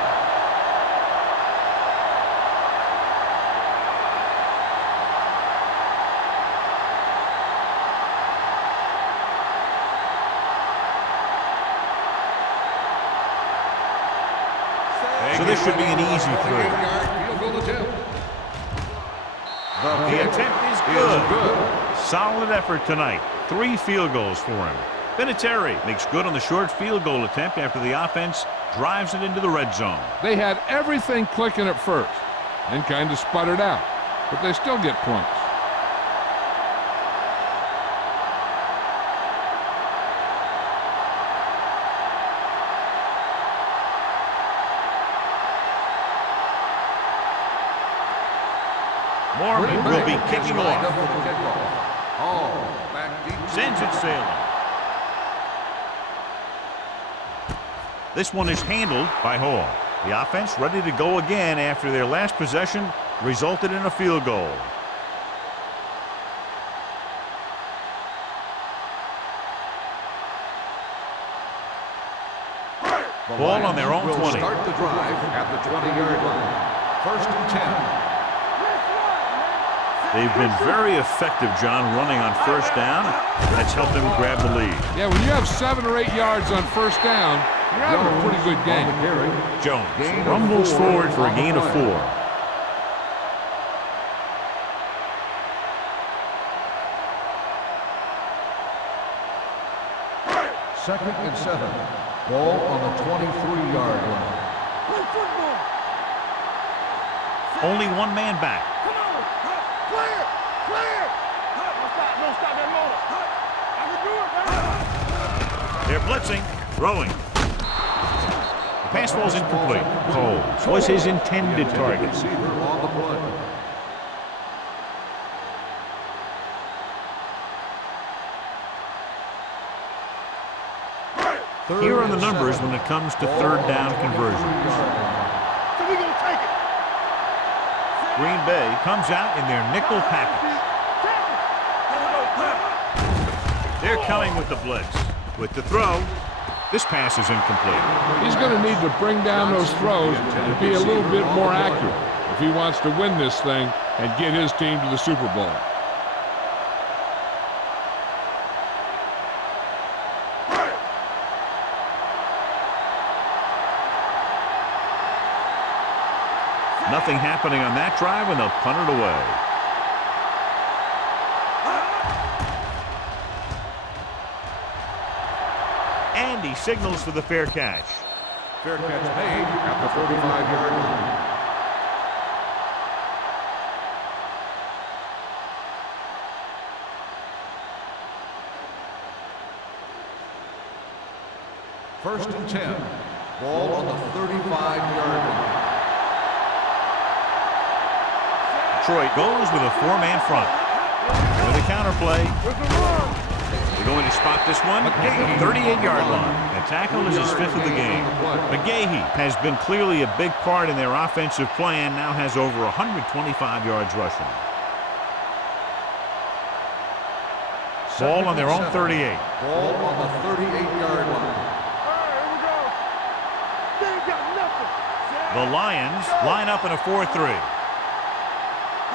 So this should be an easy three. The attempt is good. Solid effort tonight. 3 field goals for him. Vinatieri makes good on the short field goal attempt after the offense drives it into the red zone. They had everything clicking at first and kind of sputtered out, but they still get points. Mormon will be kicking off. Back deep. Sends it sailing. This one is handled by Hall. The offense ready to go again after their last possession resulted in a field goal. Ball on their own 20. Start the drive at the 20-yard line. 1st and 10. They've been very effective, John, running on first down. That's helped them grab the lead. Yeah, when you have 7 or 8 yards on first down, you're having a pretty good game. Jones rumbles forward for a gain of 4. Second and 7. Ball on the 23-yard line. Play football. Only one man back. Come on. Clear. Clear. Don't stop that motor. I can do it, man. They're blitzing, throwing. The pass ball's incomplete. Coles was his intended target. Receiver on the play. Here are the numbers when it comes to third down conversions. So we're going to take it. Green Bay comes out in their nickel package. They're coming with the blitz. With the throw, this pass is incomplete. He's going to need to bring down those throws and be a little bit more accurate if he wants to win this thing and get his team to the Super Bowl. Nothing happening on that drive, and they'll punt it away. And he signals for the fair catch. Fair catch made at the 35-yard line. First and 10. Ball on the 35-yard line. Detroit goes with a 4-man front. With a counterplay. They're going to spot this one at the 38-yard line. The tackle is his 5th of the game. McGahee has been clearly a big part in their offensive plan, now has over 125 yards rushing. Ball on their own 38. Ball on the 38-yard line. The Lions line up in a 4-3.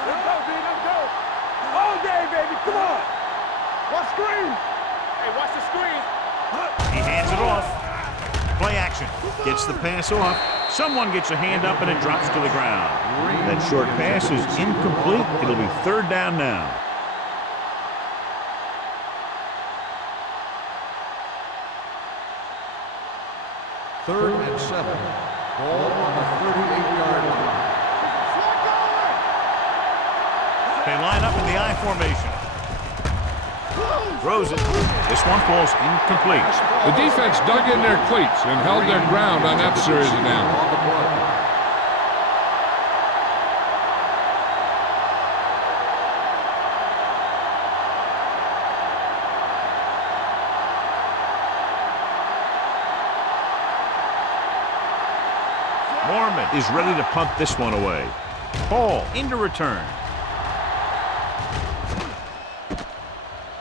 Let's go, D. Let's go. All day, baby. Come on. Watch screen. Hey, watch the screen. He hands it off. Play action. Gets the pass off. Someone gets a hand up and it drops to the ground. That short pass is incomplete. It'll be 3rd down now. Third and 7. Ball on the 38-yard line. They line up in the I formation. Throws it. This one falls incomplete. The defense dug in their cleats and held their ground on that series of downs. On the play. Mormon is ready to punt this one away. Hall into return.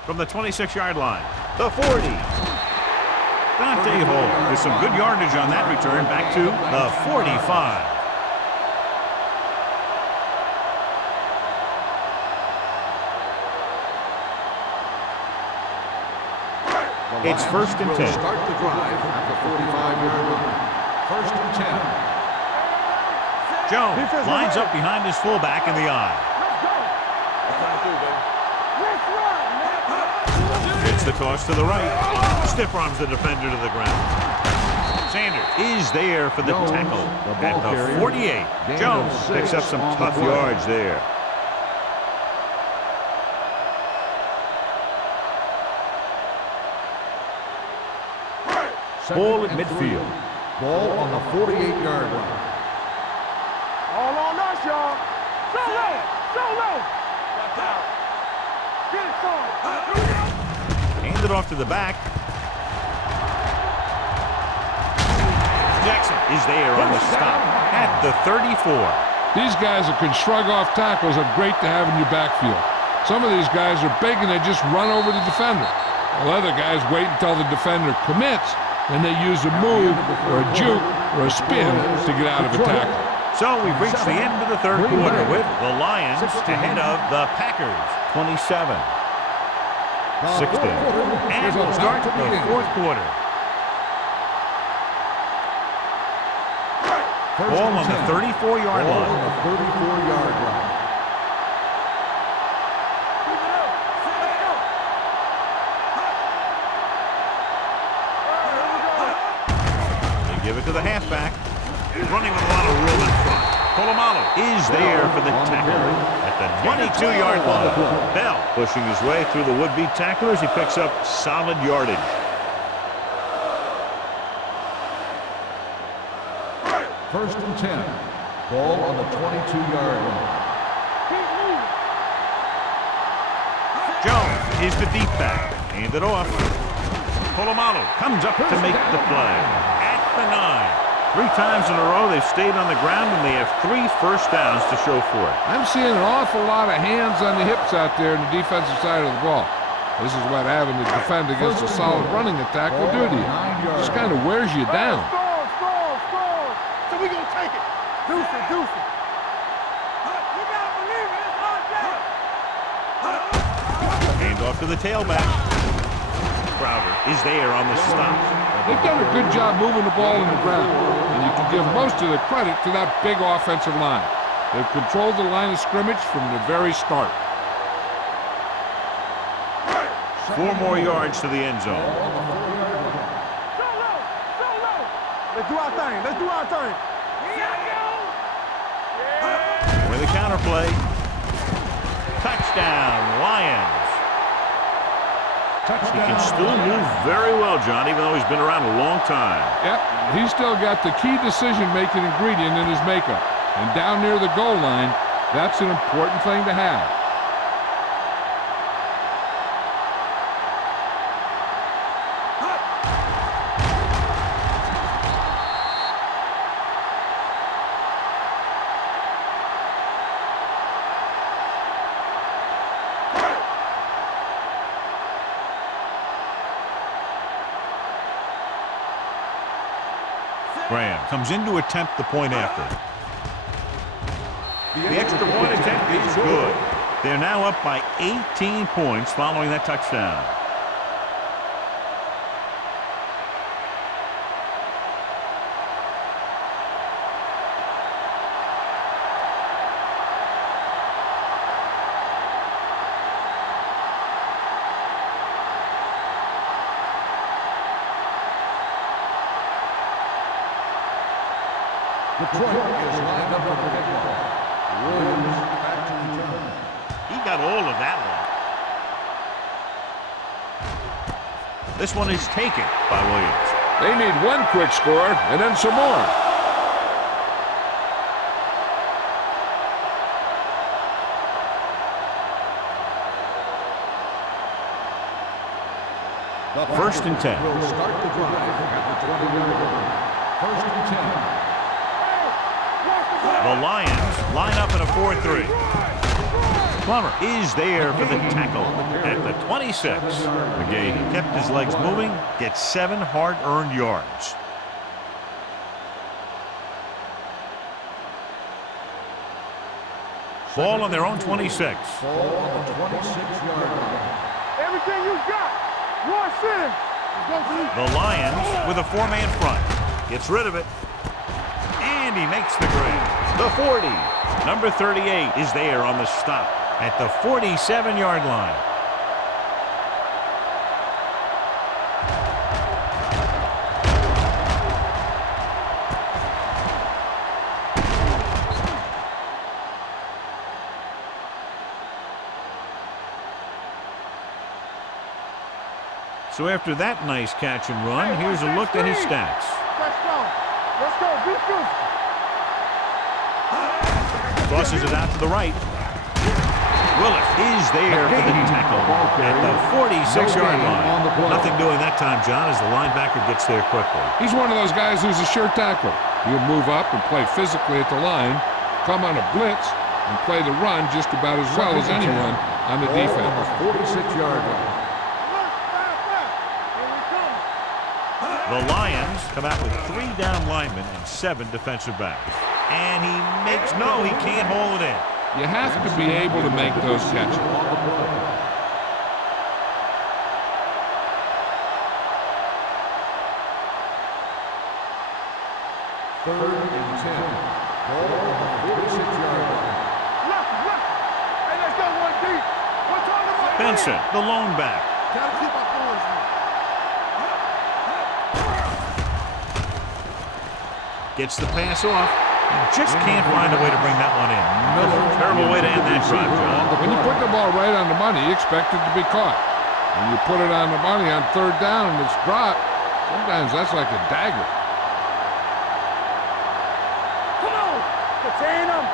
From the 26-yard line, the 40. Dante Hall with some good yardage on that return back to the 45. It's 1st and 10. Start the drive at the 45-yard line. 1st and 10. Jones lines up behind his fullback in the I. Let's go. Let's run, man. It's the toss to the right. Stiff arms the defender to the ground. Sanders is there for the tackle at the 48. Jones picks up some tough yards there. Ball at midfield. Ball on the 48-yard line. All on us, y'all. Solo! Solo! Get it, son. Hand it off to the back. Jackson is there on the stop at the 34. These guys that can shrug off tackles are great to have in your backfield. Some of these guys are big and they just run over the defender. While other guys wait until the defender commits, and they use a move or a juke or a spin to get out of a tackle. So we've reached the end of the third quarter with the Lions ahead of the Packers, 27-16. And we'll start the fourth quarter. Ball on the 34-yard line. On the 34-yard line. Give it to the halfback. Running with a lot of room in front. Polamalu is there for the tackle at the 22-yard line. Bell pushing his way through the would-be tacklers. He picks up solid yardage. First and 10. Ball on the 22-yard line. Jones is the deep back. Hand it off. Polamalu comes up to make the play. The 9. 3 times in a row they've stayed on the ground, and they have 3 first downs to show for it. I'm seeing an awful lot of hands on the hips out there on the defensive side of the ball. This is what having to defend against a solid running attack will do to you. It just kind of wears you down. Score. So we gonna take it. Deuce it. You gotta believe it. It's hard down. Hand off to the tailback. Crowder is there on the stop. They've done a good job moving the ball in the ground, and you can give most of the credit to that big offensive line. They've controlled the line of scrimmage from the very start. 4 more yards to the end zone. Solo. Let's do our thing. With a counterplay. Touchdown, Lions. He can still move very well, John, even though he's been around a long time. Yep, he's still got the key decision-making ingredient in his makeup. And down near the goal line, that's an important thing to have. Graham comes in to attempt the point after. The extra point attempt is good. They're now up by 18 points following that touchdown. Detroit is lined up for the kickoff. Williams back to return. He got all of that one. This one is taken by Williams. They need one quick score and then some more. First and 10. Will start the drive at the 20-yard line. First and 10. The Lions line up in a 4-3. Plummer is there for the tackle at the 26. McGahee kept his legs moving, gets 7 hard-earned yards. Ball on their own 26. Ball on the 26-yard line. Everything you got. Rush in. The Lions with a 4-man front. Gets rid of it. And he makes the grab. The 40. Number 38 is there on the stop at the 47-yard line. So after that nice catch and run, here's a look at his stats. Let's go. Let's go. Be physical. Crosses it out to the right. Willis is there for the tackle at the 46-yard line. Nothing doing that time, John, as the linebacker gets there quickly. He's one of those guys who's a sure tackler. He'll move up and play physically at the line, come on a blitz, and play the run just about as well as anyone on the defense. 46-yard line. The Lions come out with 3 down linemen and 7 defensive backs. And he can't hold it in. You have to be able to make those catches. Third and 10. Ball on the 46-yard line. Hey, let's go one deep. What's on the right? Benson, the lone back. Gotta keep our boys in. Gets the pass off. He just can't find a way to bring that one in. Terrible way to end that drive, John. When you put the ball right on the money, you expect it to be caught. When you put it on the money on third down and it's dropped, sometimes that's like a dagger. Come on. Contain them.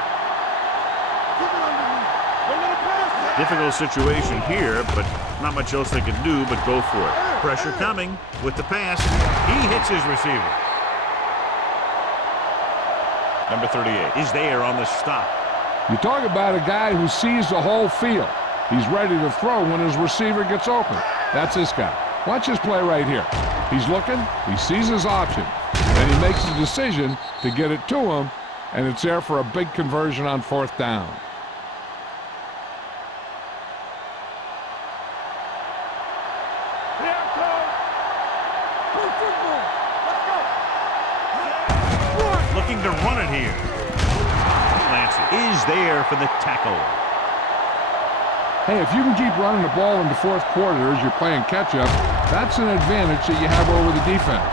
Keep it underneath. Don't let it pass. Difficult situation here, but not much else they can do but go for it. Pressure coming with the pass. He hits his receiver. Number 38 is there on the stop. You talk about a guy who sees the whole field. He's ready to throw when his receiver gets open. That's this guy. Watch his play right here. He's looking, he sees his option, and he makes the decision to get it to him, and it's there for a big conversion on fourth down. Looking to run it here. Clancy is there for the tackle. Hey, if you can keep running the ball in the fourth quarter as you're playing catch-up, that's an advantage that you have over the defense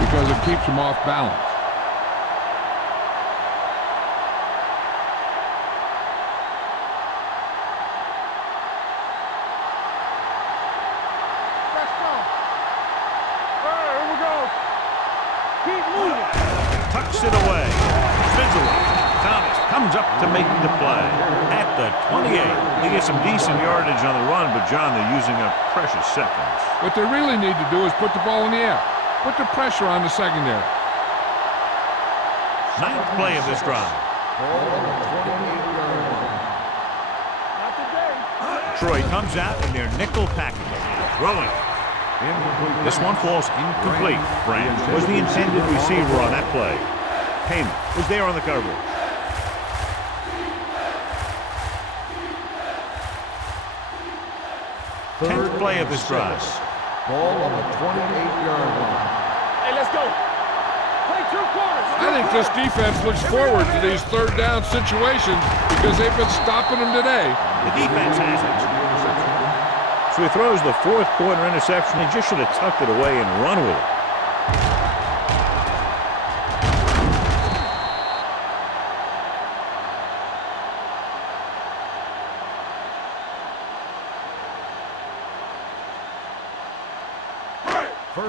because it keeps them off balance. Let's go. All right, here we go. Keep moving. Tucks it away. Spins away. Thomas comes up to make the play. At the 28. They get some decent yardage on the run, but John, they're using up precious seconds. What they really need to do is put the ball in the air. Put the pressure on the secondary. Ninth play of this drive. Ball on the 28-yard line. Not today. Troy comes out in their nickel package. Throwing. This one falls incomplete. Brand was the intended receiver on that play. Payman was there on the coverage. Tenth play of this drive. Ball on the 28-yard line. Hey, let's go. Play 2 quarters. I think this defense looks forward to these third down situations because they've been stopping them today. The defense has it. So he throws the fourth quarter interception. He just should have tucked it away and run with it.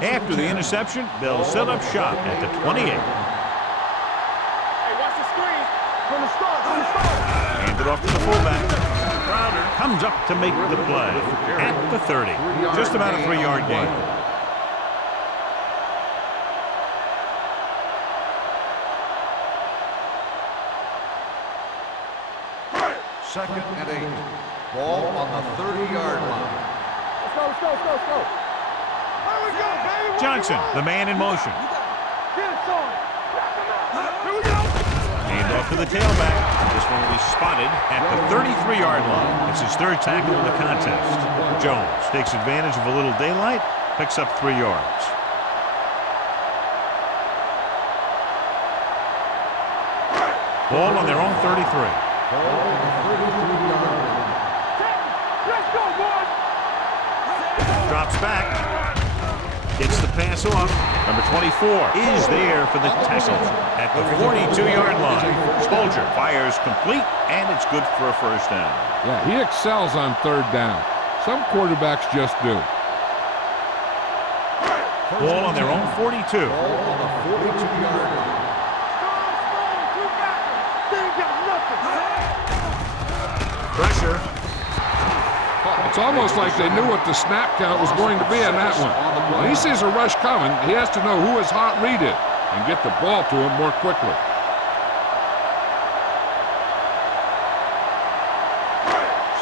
After the interception, they'll set up shop at the 28. Hey, watch the screen. From the start. Hand it off to the fullback. Crowder comes up to make the play at the 30. Just about a 3-yard gain. Second and 8. Ball on the 30-yard line. Let's go. Here we go, baby. Johnson, the man in motion. Get it, son. Here we go. Hand off to the tailback. This one will be spotted at the 33-yard line. It's his third tackle of the contest. Jones takes advantage of a little daylight, picks up 3 yards. Ball on their own 33. Ball on the 33-yard line. Let's go, boys. Drops back. Gets the pass off. Number 24 is there for the tackle at the 42-yard line. Soldier fires complete, and it's good for a first down. Yeah, he excels on third down. Some quarterbacks just do. Ball on their own 42. Ball on the 42-yard line. Pressure. It's almost like they knew what the snap count was going to be in that one. When he sees a rush coming, he has to know who his hot read is and get the ball to him more quickly.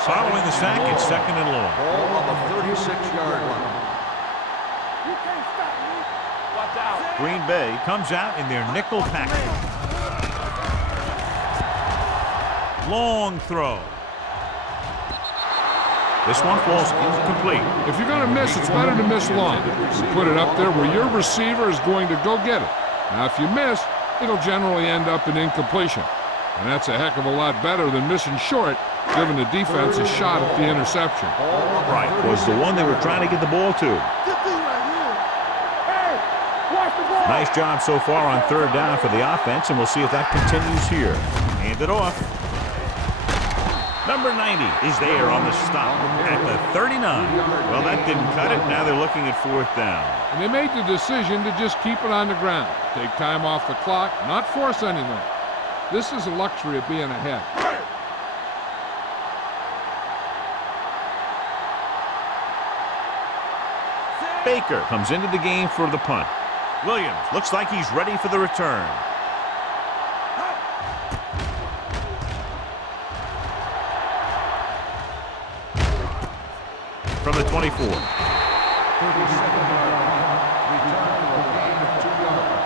Following the sack, it's second and long. Ball on the 36-yard line. You can't stop me. Watch out. Green Bay comes out in their nickel package. Long throw. This one falls incomplete. If you're going to miss, it's better to miss long. You put it up there where your receiver is going to go get it. Now, if you miss, it'll generally end up in incompletion. And that's a heck of a lot better than missing short, giving the defense a shot at the interception. Right, was the one they were trying to get the ball to. Hey, watch the ball. Nice job so far on third down for the offense, and we'll see if that continues here. Hand it off. Number 90 is there on the stop at the 39. Well, that didn't cut it. Now they're looking at fourth down. And they made the decision to just keep it on the ground. Take time off the clock, not force anything. This is the luxury of being ahead. Baker comes into the game for the punt. Williams looks like he's ready for the return. From the 24. 37-yard line. Return for a gain of 2 yards.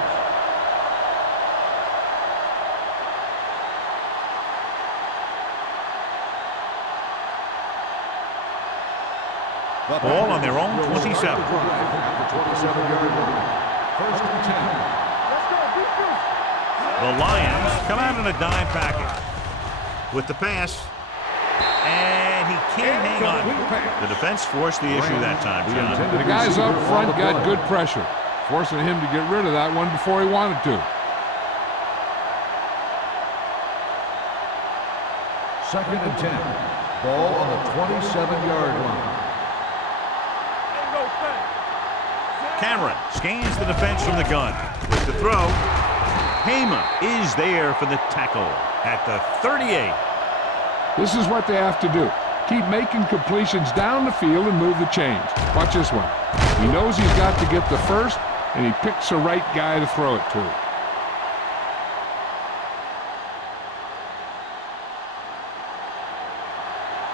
Ball on their own 27. At the 27-yard line. First and 10. Let's go, defense. The Lions come out in a dime package with the pass, and he can't hang on. The defense forced the issue that time, John. The guys up front got good pressure, forcing him to get rid of that one before he wanted to. Second and 10. Ball on the 27-yard line. Ain't no thing. Cameron scans the defense from the gun. With the throw, Hema is there for the tackle at the 38. This is what they have to do. Keep making completions down the field and move the chains. Watch this one. He knows he's got to get the first, and he picks the right guy to throw it to.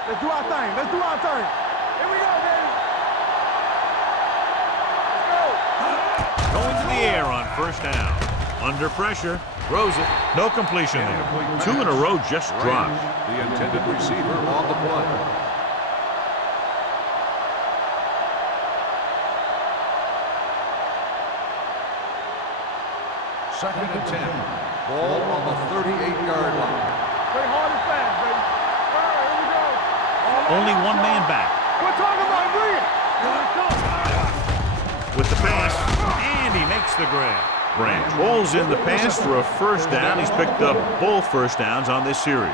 Let's do our thing. Let's do our thing. Here we go, baby. Let's go. Going to the air on first down. Under pressure, throws it. No completion there. 2 in a row just dropped. The intended receiver on the play. Second and 10. Ball on the 38-yard line. Play hard and fast, baby. All right, here we go. Only one man back. We're talking about brilliant. With the pass, and he makes the grab. Branch rolls in the pass for a first down. He's picked up both first downs on this series.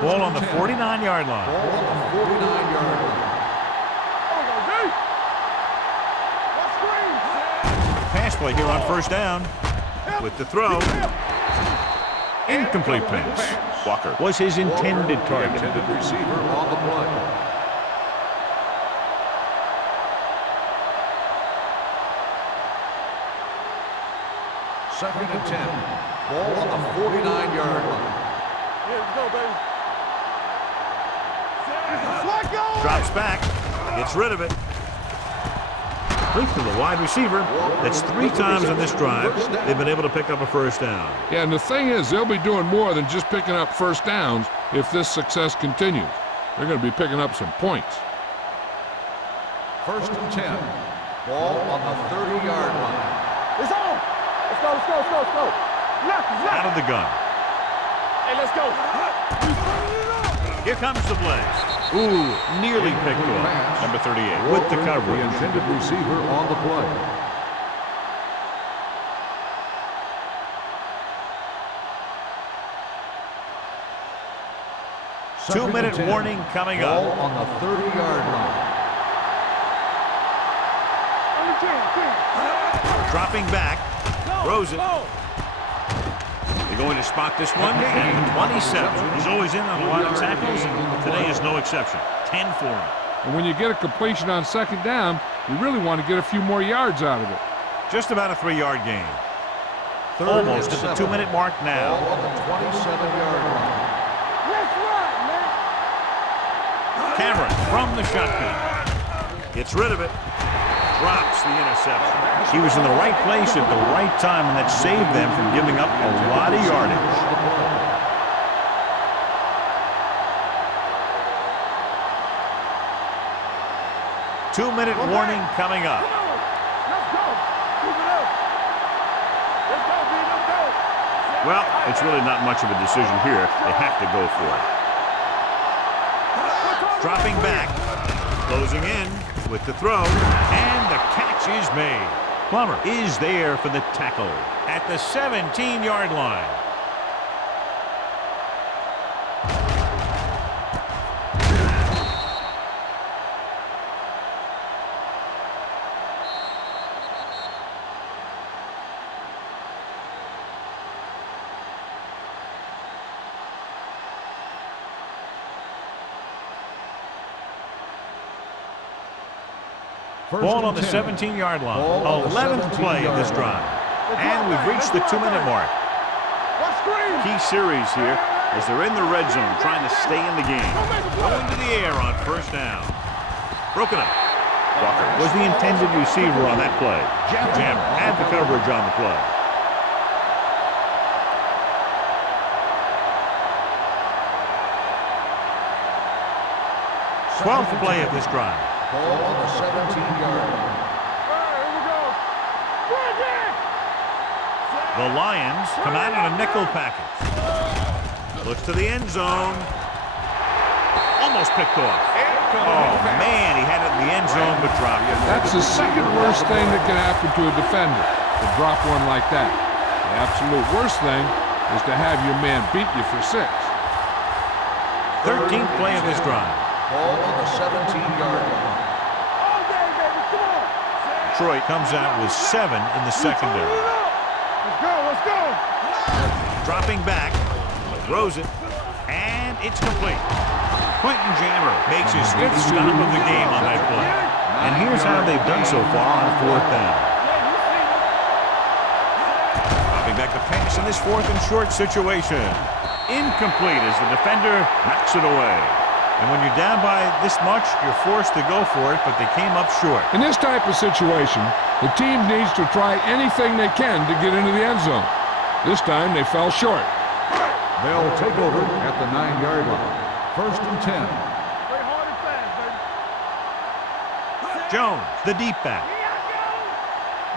Ball on the 49-yard line. Ball on the 49-yard line. Oh, go deep. Let's screen. Pass play here on first down. With the throw. Incomplete pass. Walker was his intended target. Intended receiver on the play. Second and 10. Ball on the 49-yard line. Here we go, baby. Drops back. Gets rid of it. Complete to the wide receiver. That's 3 times on this drive they've been able to pick up a first down. Yeah, and the thing is, they'll be doing more than just picking up first downs if this success continues. They're going to be picking up some points. First and 10. Ball on the 30-yard line. It's on. Let's go, let's go, let's go, let's go. Left, Out of the gun. Hey, let's go. Here comes the blitz. Ooh, nearly picked off. Number 38 with the The coverage. intended receiver on the play. 2-minute warning coming up. Ball on the 30-yard line. Dropping back. Throws it. They're going to spot this one at the 27. He's always in on a lot of tackles, and today is no exception. 10 for him. And when you get a completion on second down, you really want to get a few more yards out of it. Just about a 3-yard gain. Almost at the 2-minute mark now. Ball on the 27-yard line. Cameron from the shotgun. Gets rid of it. Drops the interception. He was in the right place at the right time, and that saved them from giving up a lot of yardage. Two-minute warning coming up. Well, it's really not much of a decision here. They have to go for it. Dropping back, closing in with the throw, and the catch is made. Plummer is there for the tackle at the 17-yard line. Ball on the 17-yard line. 11th play of this drive. And we've reached the 2-minute mark. Key series here as they're in the red zone trying to stay in the game. Going to the air on first down. Broken up. Walker was the intended receiver on that play. Jammer had the coverage on the play. 12th play of this drive. Ball on the 17-yard line. The Lions come out in a nickel package. Looks to the end zone. Almost picked off. Oh, man, he had it in the end zone, but dropped it. That's the second worst thing that can happen to a defender, to drop one like that. The absolute worst thing is to have your man beat you for 6. 13th play of this drive. Ball on the 17-yard line. Detroit comes out with 7 in the secondary. Let's go. Dropping back, throws it, and it's complete. Quentin Jammer makes his 5th stop of the game on that play. And here's how they've done so far on 4th down. Dropping back the pass in this 4th and short situation. Incomplete as the defender knocks it away. And when you're down by this much, you're forced to go for it, but they came up short. In this type of situation, the team needs to try anything they can to get into the end zone. This time, they fell short. They'll take over at the 9-yard line. 1st and 10. Play hard and fast, baby. Jones, the deep back.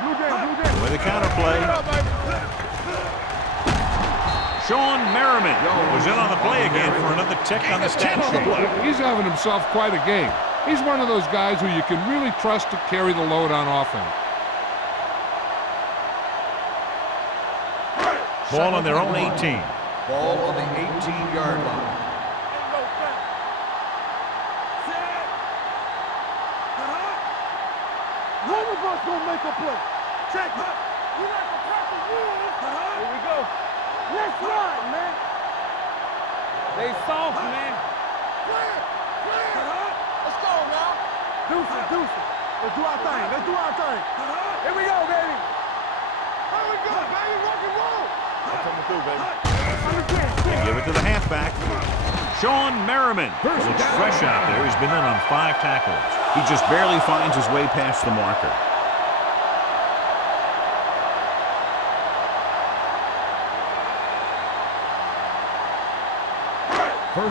Blue game. With a counter play. Sean Merriman was in on the play again for another tick on the stat sheet. He's having himself quite a game. He's one of those guys who you can really trust to carry the load on offense. Ball on their own 18. Ball on the 18-yard line. One of us gonna make a play. Check it. We like a proper rule. Here we go. Let's ride, man. They soft, man. Clear. Let's go now. Deuce it. Let's do our thing. Here we go, baby. Here we go, baby. Rock and roll. I'm coming through, baby. They give it to the halfback. Sean Merriman looks fresh out there. He's been in on 5 tackles. He just barely finds his way past the marker.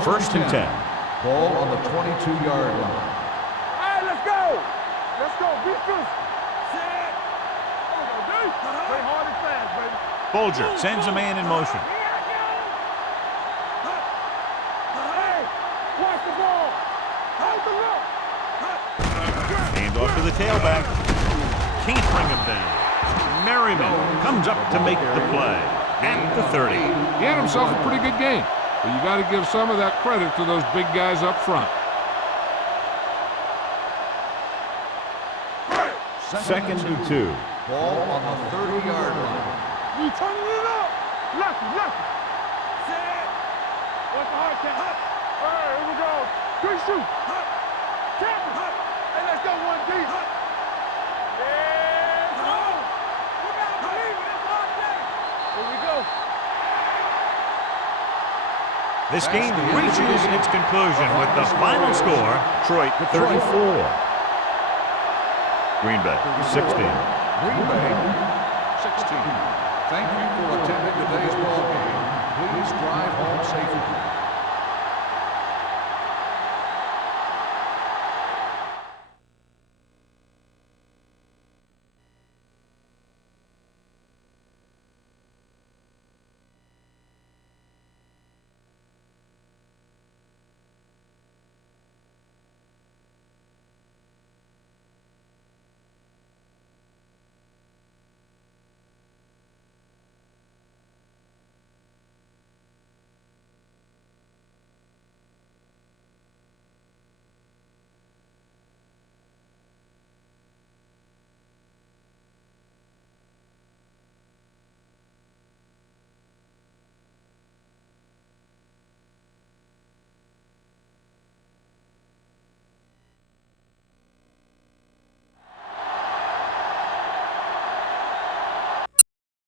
First and 10. Ball on the 22-yard line. All right, let's go. Be true. Set. Play hard and fast, baby. Bolger sends a man in motion. Hey, watch the ball. Hold the look. Hand off to the tailback. Can't bring him down. Merriman comes up to make the play at the 30. He had himself a pretty good game. but you got to give some of that credit to those big guys up front. Second and 2. Ball on the 30-yard line. We turning it up. Left. Set. What's the hard count? All right, here we go. Good shoot. Tackle. Hey, let's go one deep. Let's go. We gotta believe it. It's hard game. Here we go. This game reaches its conclusion with the final score, Detroit 34. Green Bay 16. Green Bay 16. Thank you for attending today's ball game.